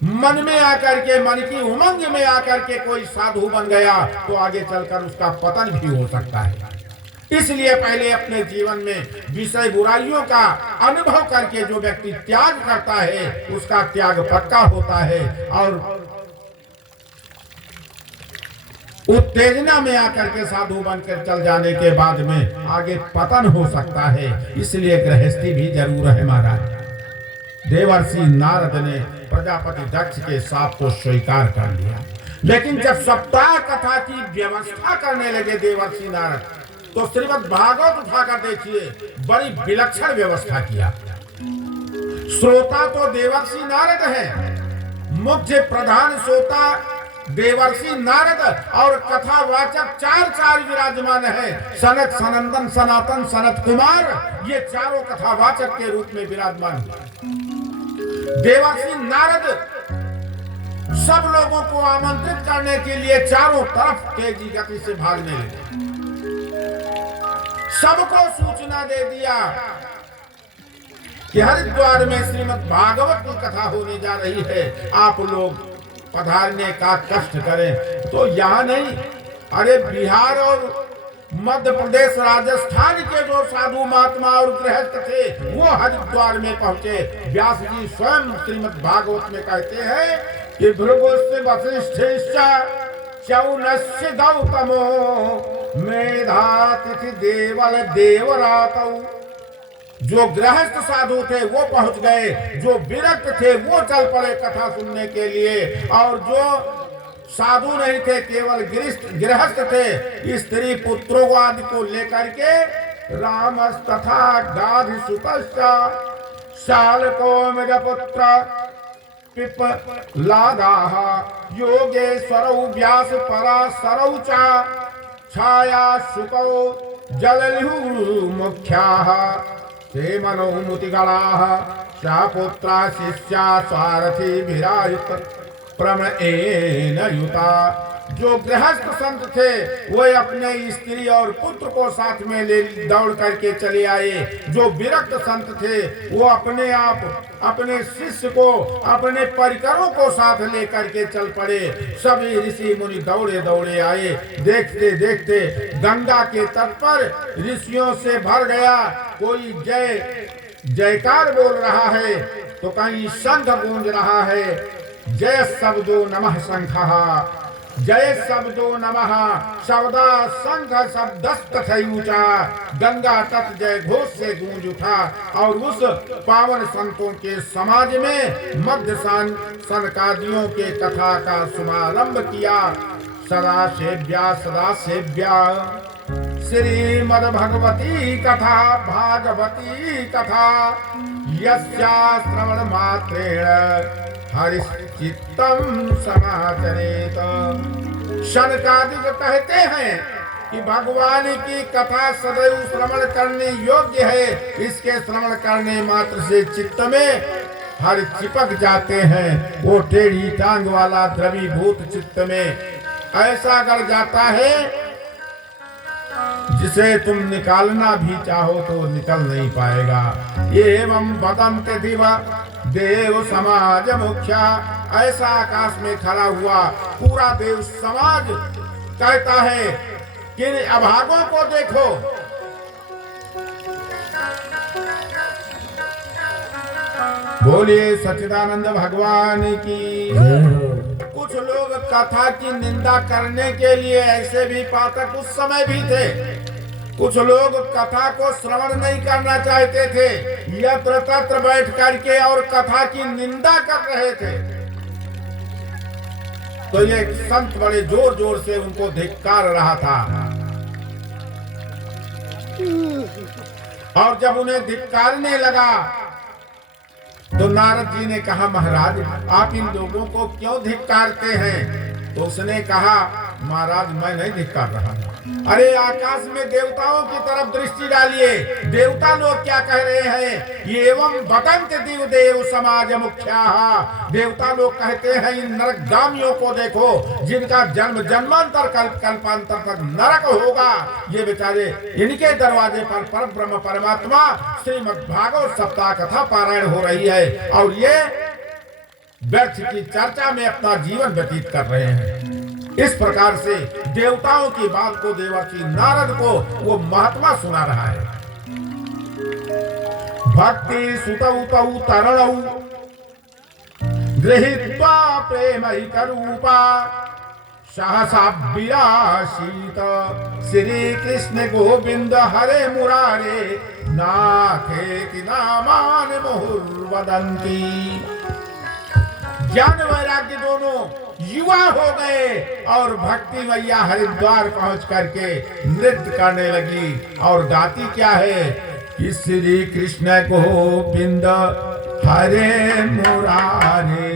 मन में आकर के, मन की उमंग में आकर के कोई साधु बन गया तो आगे चलकर उसका पतन भी हो सकता है। इसलिए पहले अपने जीवन में विषय बुराइयों का अनुभव करके जो व्यक्ति त्याग करता है उसका त्याग पक्का होता है, और उत्तेजना में आकर के साधु बनकर चल जाने के बाद में आगे पतन हो सकता है। इसलिए गृहस्थी भी जरूर है महाराज। देवर्षि नारद ने प्रजापति दक्ष के शाप को स्वीकार कर लिया। लेकिन जब सप्ताह कथा की व्यवस्था करने लगे देवर्षि नारद, तो श्रीमद् भागवत उठाकर देखिए, बड़ी विलक्षण व्यवस्था किया। श्रोता तो देवर्षि नारद है, मुख्य प्रधान श्रोता देवर्षि नारद और कथावाचक चार विराजमान है। सनत, सनंदन, सनातन, सनत कुमार, ये चारों कथावाचक के रूप में विराजमान हुए। देवर्षि नारद सब लोगों को आमंत्रित करने के लिए चारों तरफ तेजी गति से भागने लगे। सबको सूचना दे दिया कि हरिद्वार में श्रीमद् भागवत की कथा होने जा रही है, आप लोग पधारने का कष्ट करें। तो यहाँ नहीं, अरे बिहार और मध्य प्रदेश, राजस्थान के जो साधु महात्मा और गृहस्थ थे, वो हरिद्वार में पहुंचे। व्यास जी स्वयं श्रीमद् भागवत में कहते हैं कि भृगुस्य वसिष्ठश्च चौनस्य गौतमो मेधातिथि देवल देवरातौ। जो गृहस्थ साधु थे वो पहुंच गए, जो विरक्त थे वो चल पड़े कथा सुनने के लिए, और जो साधु नहीं थे, केवल गृहस्थ थे, स्त्री पुत्रों आदि को लेकर के रामस्तथा गाधि सुतश्च शालको मृगपुत्र पिप्पलादाः योगेश्वरौ व्यास पराशरौ च छाया शुकौ जललिहु मुख्याः ते मनो मुतिगणाः शापुत्रा शिष्या सारथी विराजित प्रमेन युता। जो गृहस्थ संत थे वो अपने स्त्री और पुत्र को साथ में ले दौड़ करके चले आए। जो विरक्त संत थे वो अपने आप अपने शिष्य को, अपने परिकरों को साथ लेकर के चल पड़े। सभी ऋषि मुनि दौड़े दौड़े आए। देखते देखते गंगा के तट पर ऋषियों से भर गया। कोई जय जयकार बोल रहा है तो कहीं शंख गूंज रहा है, जय शब्दो नमः शंखः, जय शब्दो नमः शब्दा शंख शब्दस्तथैऊचा। गंगा तट जय घोष से गूंज उठा और उस पावन संतों के समाज में मध्य सनकादियों के कथा का शुभारंभ किया। सदा सेव्या श्रीमद् भगवती कथा भागवती कथा यस्या श्रवण मात्रेण हरिश्चित्तम समाचरेत। शनकादिक कहते हैं कि भगवान की कथा सदैव श्रवण करने योग्य है। इसके श्रवण करने मात्र से चित्त में हर चिपक जाते हैं। वो टेढ़ी टांग वाला द्रवीभूत चित्त में ऐसा गड़ जाता है जिसे तुम निकालना भी चाहो तो निकल नहीं पाएगा। एवं वदन्ते दिवा देव समाज मुख्या। ऐसा आकाश में खड़ा हुआ पूरा देव समाज कहता है कि अभागों को देखो, बोलिए सच्चिदानंद भगवान की। कुछ लोग कथा की निंदा करने के लिए ऐसे भी पाठक उस समय भी थे। कुछ लोग कथा को श्रवण नहीं करना चाहते थे, यत्र तत्र बैठ करके और कथा की निंदा कर रहे थे। तो ये संत बड़े जोर जोर से उनको धिक्कार रहा था। और जब उन्हें धिक्कारने लगा तो नारद जी ने कहा, महाराज आप इन लोगों को क्यों धिक्कारते हैं? तो उसने कहा, महाराज मैं नहीं धिक्कार रहा। अरे आकाश में देवताओं की तरफ दृष्टि डालिए, देवता लोग क्या कह रहे हैं। एवं वदन्ते दिव देव समाज मुख्याः। देवता लोग कहते हैं इन नरकगामियों को देखो, जिनका जन्म जन्मांतर कल्पांतर तक नरक होगा। ये बेचारे इनके दरवाजे पर परब्रह्म परमात्मा श्रीमद् भागवत सप्ताह कथा पारायण हो रही है और ये व्यर्थ की चर्चा में अपना जीवन व्यतीत कर रहे हैं। इस प्रकार से देवताओं की बात को देवर्षि नारद को वो महात्मा सुना रहा है। भक्ति सुतौ तौ तरणौ गृहीत्वा प्रेमैकरूपा सहसा विरासीत। श्री कृष्ण गोविंद हरे मुरारे नाथेति नामानि मुहुर्वदन्ति। ज्ञान वैराग्य दोनों युवा हो गए और भक्ति मैया हरिद्वार पहुंच करके नृत्य करने लगी और गाती क्या है कि श्री कृष्ण गोविंद हरे मुरारे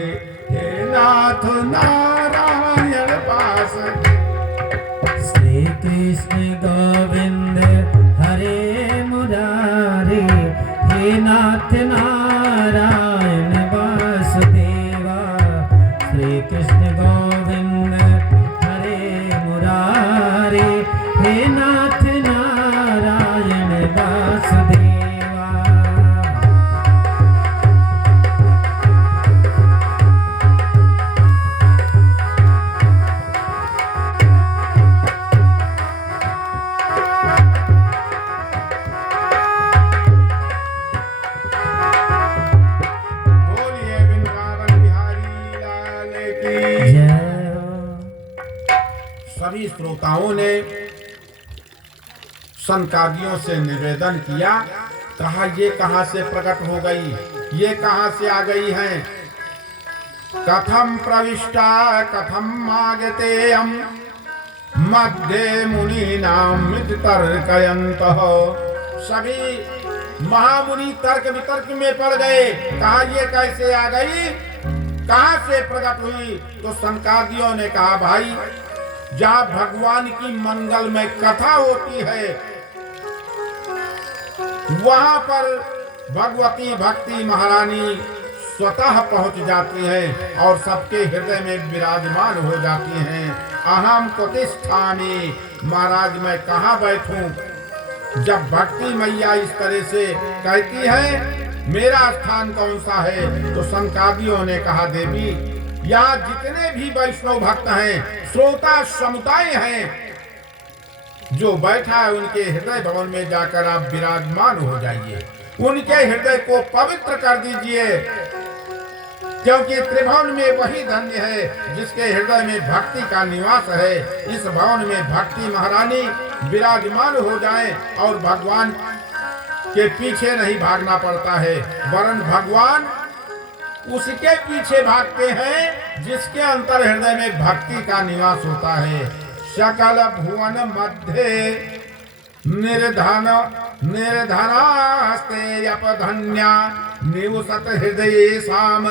हे नाथ नारायण पास। श्री कृष्ण गोविंद हरे मुरारे हे नाथ नारायण वासुदेवा। श्री कृष्ण गोविंद हरे मुरारे हे नाथ नारायण वासुदेवा। बोलिए वृंदावन बिहारी लाल की। जय हो। सभी श्रोताओं ने संकादियों से निवेदन किया, कहा ये कहां से प्रकट हो गई, ये कहां से आ गई हैं। कथम प्रविष्टा कथम आगतेयम मध्ये मुनीनाम तर्कयन्तः। सभी महामुनि तर्क वितर्क में पड़ गए, कहा ये कैसे आ गई, कहां से प्रकट हुई। तो संकादियों ने कहा भाई जहां भगवान की मंगलमय कथा होती है वहां पर भगवती भक्ति महारानी स्वतः पहुंच जाती हैं और सबके हृदय में विराजमान हो जाती हैं। अहम प्रतिष्ठानी, महाराज मैं कहाँ बैठूं। जब भक्ति मैया इस तरह से कहती है मेरा स्थान कौन सा है, तो संकादियों ने कहा देवी यहाँ जितने भी वैष्णव भक्त हैं, श्रोता समुदाय हैं, जो बैठा है उनके हृदय भवन में जाकर आप विराजमान हो जाइए, उनके हृदय को पवित्र कर दीजिए, क्योंकि त्रिभुवन में वही धन्य है जिसके हृदय में भक्ति का निवास है। इस भवन में भक्ति महारानी विराजमान हो जाए और भगवान के पीछे नहीं भागना पड़ता है, वरन भगवान उसके पीछे भागते हैं जिसके अंतर हृदय में भक्ति का निवास होता है। सकल भुवन मध्य निर्धन निर्धनास्ते अपधन्या निवसत हृदय साम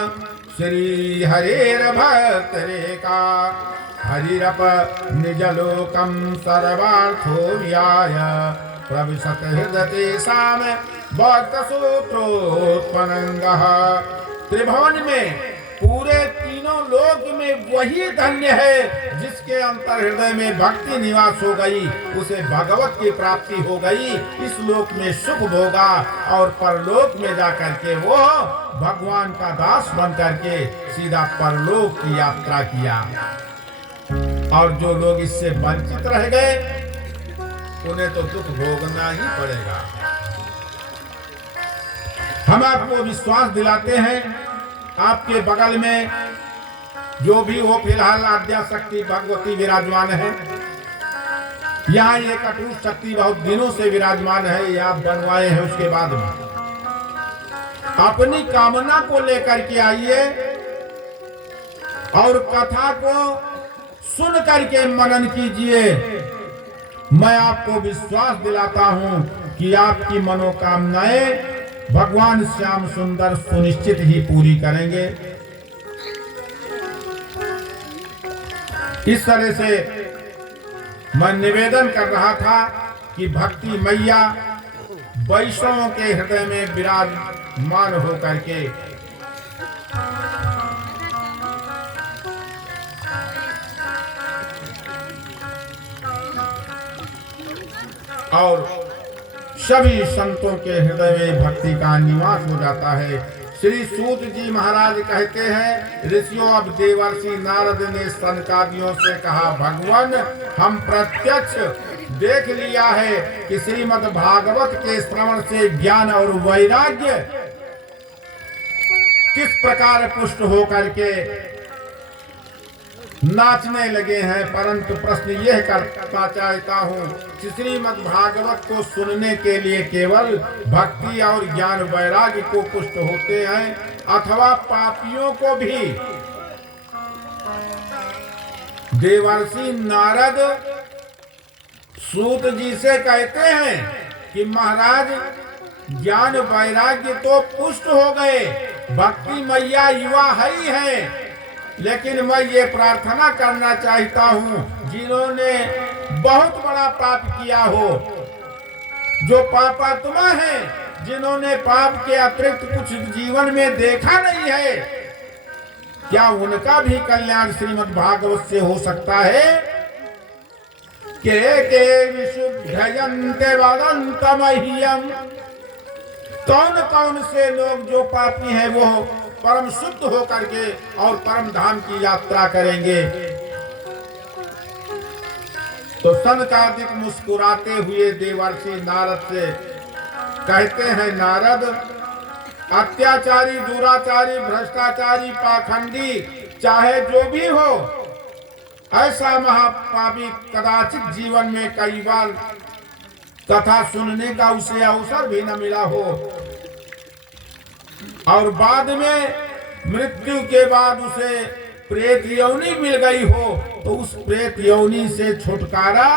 श्री हरेर भक्त रेका हरिरप निजलोकम सर्वार्थो व्याय प्रविशत हृदय साम भक्त सूत्रोत्पन्नः। त्रिभुवन में पूरे तीनों लोक में वही धन्य है जिसके अंतर हृदय में भक्ति निवास हो गई, उसे भगवत की प्राप्ति हो गई, इस लोक में सुख भोगा और परलोक में जाकर के वो भगवान का दास बन करके सीधा परलोक की यात्रा किया। और जो लोग इससे वंचित रह गए उन्हें तो दुख भोगना ही पड़ेगा। हम आपको विश्वास दिलाते हैं, आपके बगल में जो भी हो फिलहाल आद्याशक्ति भगवती विराजमान है। यहाँ एक अटूट शक्ति बहुत दिनों से विराजमान है, ये आप बनवाए हैं। उसके बाद में अपनी कामना को लेकर के आइए और कथा को सुन करके मनन कीजिए। मैं आपको विश्वास दिलाता हूँ कि आपकी मनोकामनाएं भगवान श्याम सुंदर सुनिश्चित ही पूरी करेंगे। इस तरह से मैं निवेदन कर रहा था कि भक्ति मैया वैष्णवों के हृदय में विराजमान होकर के और सभी संतों के हृदय में भक्ति का निवास हो जाता है। श्री सूत जी महाराज कहते हैं, ऋषियों अब देवर्षि नारद ने सनकादियों से कहा, भगवान हम प्रत्यक्ष देख लिया है कि श्रीमद् भागवत के श्रवण से ज्ञान और वैराग्य किस प्रकार पुष्ट होकर के नाचने लगे हैं। परंतु प्रश्न यह करना चाहता हूँ, श्रीमद् भागवत को सुनने के लिए केवल भक्ति और ज्ञान वैराग्य को पुष्ट होते हैं अथवा पापियों को भी? देवर्षि नारद सूत जी से कहते हैं कि महाराज ज्ञान वैराग्य तो पुष्ट हो गए, भक्ति मैया युवा है ही है, लेकिन मैं ये प्रार्थना करना चाहता हूँ जिन्होंने बहुत बड़ा पाप किया हो, जो पापात्मा है, जिन्होंने पाप के अतिरिक्त कुछ जीवन में देखा नहीं है, क्या उनका भी कल्याण श्रीमद् भागवत से हो सकता है? के विशुद्धयन्ते वदन्तमह्यम्, कौन कौन से लोग जो पापी हैं वो परम शुद्ध होकर के और परम धाम की यात्रा करेंगे? तो सनकादिक मुस्कुराते हुए देवर्षि नारद से कहते हैं, नारद अत्याचारी, दुराचारी, भ्रष्टाचारी, पाखंडी चाहे जो भी हो, ऐसा महापापी कदाचित जीवन में कई बार कथा सुनने का उसे अवसर भी न मिला हो और बाद में मृत्यु के बाद उसे प्रेत योनि मिल गई हो, तो उस प्रेत योनि से छुटकारा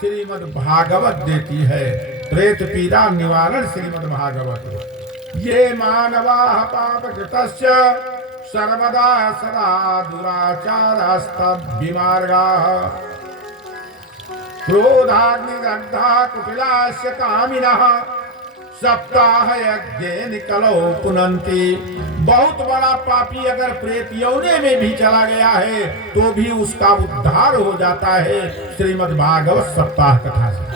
श्रीमद् भागवत देती है। प्रेत पीड़ा निवारण श्रीमद् भागवत। ये मानवा पाप कृतस्य सर्वदा सदा दुराचारस्तद् विमार्गाः क्रोधाग्निदग्धा कुटिलास्य कामिनः सप्ताह यज्ञेन कलौ पुनन्ति। बहुत बड़ा पापी अगर प्रेत योनि में भी चला गया है तो भी उसका उद्धार हो जाता है श्रीमद् भागवत सप्ताह कथा से।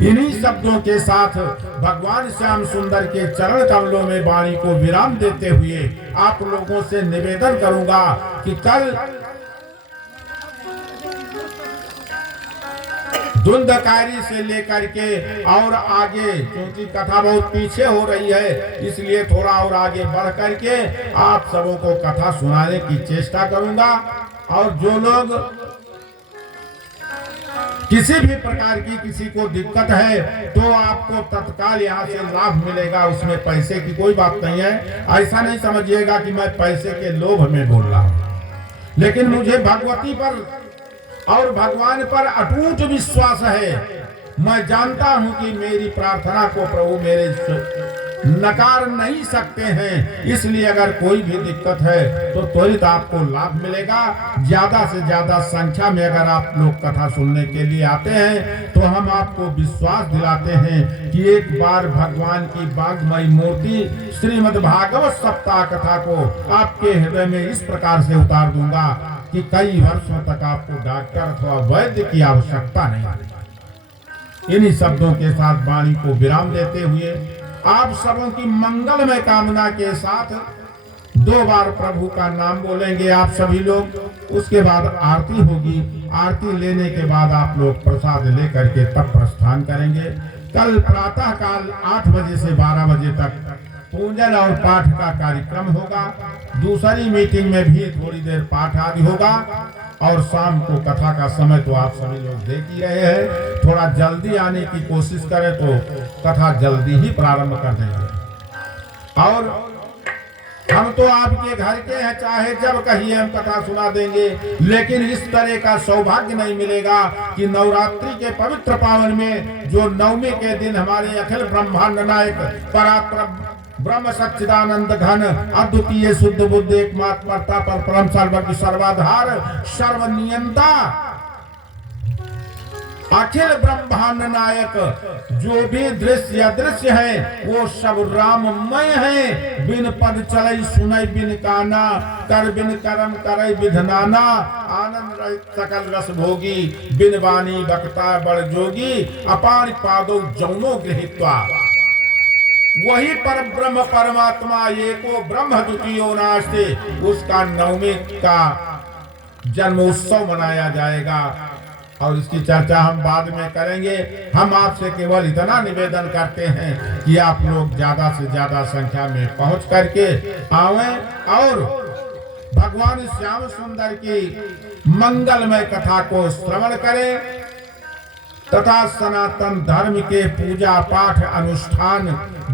इन्हीं शब्दों के साथ भगवान श्याम सुंदर के चरण कमलों में वाणी को विराम देते हुए आप लोगों से निवेदन करूंगा कि कल धुंधकारी से लेकर के और आगे, क्योंकि कथा बहुत पीछे हो रही है इसलिए थोड़ा और आगे बढ़ करके आप सबों को कथा सुनाने की चेष्टा करूंगा। और जो लोग किसी भी प्रकार की किसी को दिक्कत है तो आपको तत्काल यहाँ से लाभ मिलेगा, उसमें पैसे की कोई बात नहीं है। ऐसा नहीं समझिएगा कि मैं पैसे के लोभ में बोल रहा हूँ, लेकिन मुझे भगवती पर और भगवान पर अटूट विश्वास है। मैं जानता हूं कि मेरी प्रार्थना को प्रभु मेरे नकार नहीं सकते हैं, इसलिए अगर कोई भी दिक्कत है तो त्वरित आपको लाभ मिलेगा। ज्यादा से ज्यादा संख्या में अगर आप लोग कथा सुनने के लिए आते हैं तो हम आपको विश्वास दिलाते हैं कि एक बार भगवान की वाग्मयी मूर्ति श्रीमद् भागवत सप्ताह कथा को आपके हृदय में इस प्रकार से उतार दूंगा कि कई वर्षों तक आपको डॉक्टर अथवा वैद्य की आवश्यकता नहीं। इन्हीं शब्दों के साथ वाणी को विराम देते हुए आप सबों की मंगलमय कामना के साथ 2 बार प्रभु का नाम बोलेंगे आप सभी लोग। उसके बाद आरती होगी, आरती लेने के बाद आप लोग प्रसाद लेकर के तब प्रस्थान करेंगे। कल प्रातः काल 8 बजे से 12 बजे तक पूजन और पाठ का कार्यक्रम होगा। दूसरी मीटिंग में भी थोड़ी देर पाठ आदि होगा और शाम को कथा का समय तो आप सभी लोग देख ही रहे हैं। थोड़ा जल्दी आने की कोशिश करें तो कथा जल्दी ही प्रारंभ कर देंगे। और हम तो आपके घर के हैं, चाहे जब कहिए हम कथा सुना देंगे, लेकिन इस तरह का सौभाग्य नहीं मिलेगा कि नवरात्रि के पवित्र पावन में जो नवमी के दिन हमारे अखिल ब्रह्मांड नायक पराक्रम ब्रह्म सच्चिदानंद घन अद्वितीय शुद्ध बुद्ध एकमात्र कर्ता पर परम सर्वज्ञ सर्वाधार सर्वनियंता अखिल ब्रह्मांड नायक जो भी दृश्य अदृश्य है वो सब राममय है। बिन पद चलई सुनई बिन काना, कर बिन करम करई विधनाना, आनंद रहित सकल रस भोगी, बिन वाणी बक्ता बड़ जोगी, अपार पादो जौनो गृहीत्वा। वही पर ब्रह्म परमात्मा एको ब्रह्म द्वितीयो नास्ति, उसका नवमी का जन्मोत्सव मनाया जाएगा और इसकी चर्चा हम बाद में करेंगे। हम आपसे केवल इतना निवेदन करते हैं कि आप लोग ज्यादा से ज्यादा संख्या में पहुंच करके आवें और भगवान श्याम सुंदर की मंगलमय कथा को श्रवण करें तथा सनातन धर्म के पूजा पाठ अनुष्ठान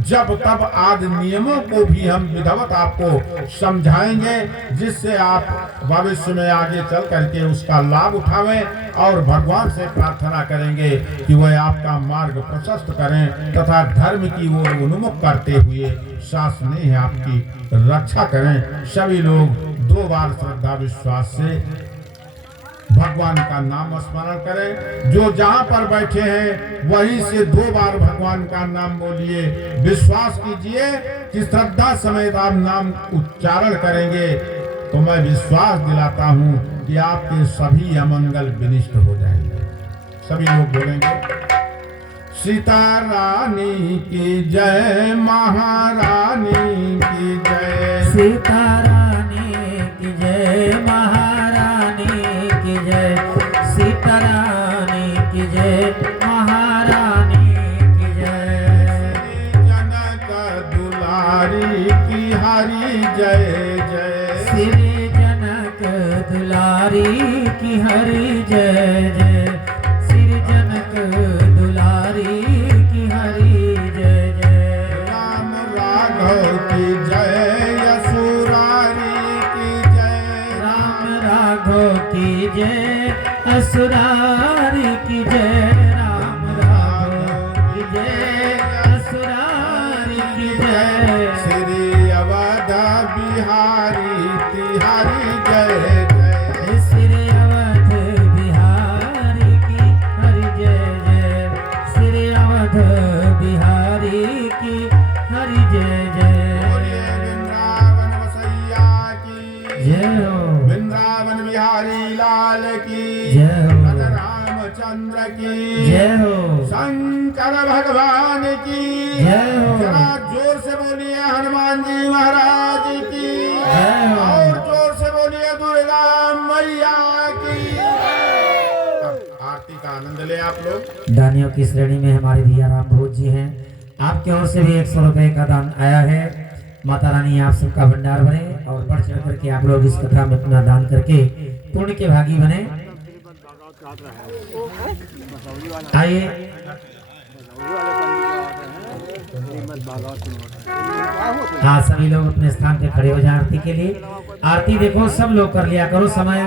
जब तब आदि नियमों को भी हम विधिवत आपको समझाएंगे, जिससे आप भविष्य में आगे चल करके उसका लाभ उठावें और भगवान से प्रार्थना करेंगे कि वह आपका मार्ग प्रशस्त करें तथा धर्म की ओर उन्मुख करते हुए शासनीय आपकी रक्षा करें। सभी लोग 2 बार श्रद्धा विश्वास से भगवान का नाम स्मरण करें। जो जहाँ पर बैठे हैं वहीं से 2 बार भगवान का नाम बोलिए। विश्वास कीजिए कि श्रद्धा समेत आप नाम उच्चारण करेंगे तो मैं विश्वास दिलाता हूँ कि आपके सभी अमंगल विनिष्ट हो जाएंगे। सभी लोग बोलेंगे सीता रानी की जय, महारानी की जय, सीता रानी की जय, महारानी की जय, सीता रानी की जय, महारानी की जय, जनक दुलारी की हरि जय जय, श्री जनक दुलारी की हरि जय जय, श्री जनक दुलारी की हरि जय जय, राम राघव की जय, असुरारी की जय, राम राघव की जय, असुरारी की जय, राम राघव की जय, असुरारी की जय, श्री अवध बिहारी तिहारी जय जय, श्री अवध बिहारी की हरि जय जय, श्री अवध बिहारी की हरि जय जय, बोलिए वृंदावन वसैया की जय हो, वृंदावन बिहारी लाल की जय हो, रामचंद्र की जय हो, शंकर भगवान की जय हो, जरा जोर से बोलिए हनुमान जी महाराज की जय हो। और जोर से बोलिए दुर्गा मैया की। अब आरती का आनंद ले आप लोग। दानियों की श्रेणी में हमारे भैया राम भोज जी हैं। आपकी ओर से भी 100 रुपए का दान आया है। माता रानी आप सबका भंडार भरे और बढ़ चढ़ करके आप लोग इस कथा में अपना दान करके पुण्य के भागी बने। आइए हाँ, सभी लोग अपने स्थान पे खड़े हो जाए आरती के लिए। आरती देखो सब लोग कर लिया करो, समय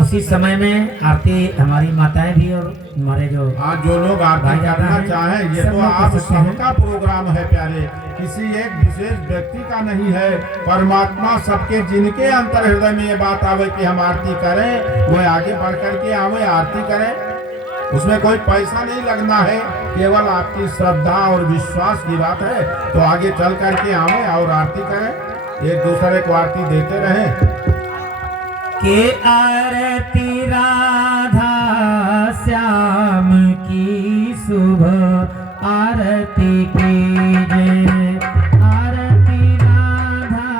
उसी समय में आरती हमारी माताएं भी और हमारे जो आज जो लोग आरती भाई ज्यादा करना हैं, चाहें ये सब तो लोग आप कर सकते हैं। सबका प्रोग्राम है प्यारे, किसी एक विशेष व्यक्ति का नहीं है। परमात्मा सबके, जिनके अंतर हृदय में ये बात आवे कि हम आरती करें वो आगे बढ़ करके आवे आरती करें। उसमें कोई पैसा नहीं लगना है, केवल आपकी श्रद्धा और विश्वास की बात है। तो आगे चल करके आवे और आरती करें, एक दूसरे को आरती देते रहें। के आरती राधा श्याम की सुबह आरती कीजिए, आरती राधा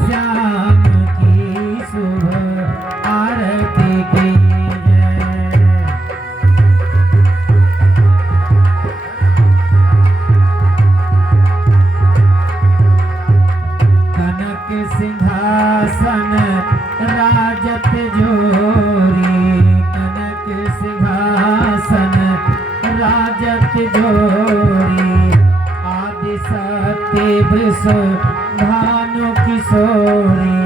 श्याम की सुबह आरती कीजिए। कनक सिंहासन राजत जोरी, कनक सिंहासन राजत जोरी, आदि सत्य विश्व भानु किशोरी,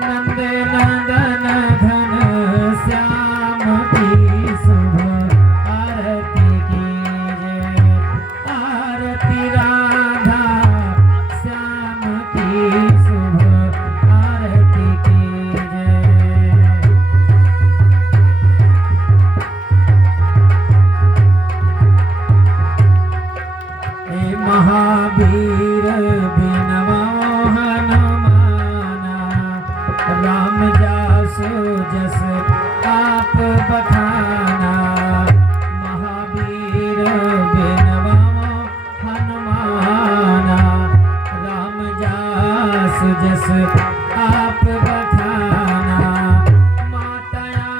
नंद नंदन घन श्याम की शुभ आरती कीजिए, आरती राधा श्याम की शुभ आरती कीजिए। हे महावीर बिनवा हनुमाना, राम जासु जस आप बखाना, महावीर बिनवा हनुमाना, राम जासु जस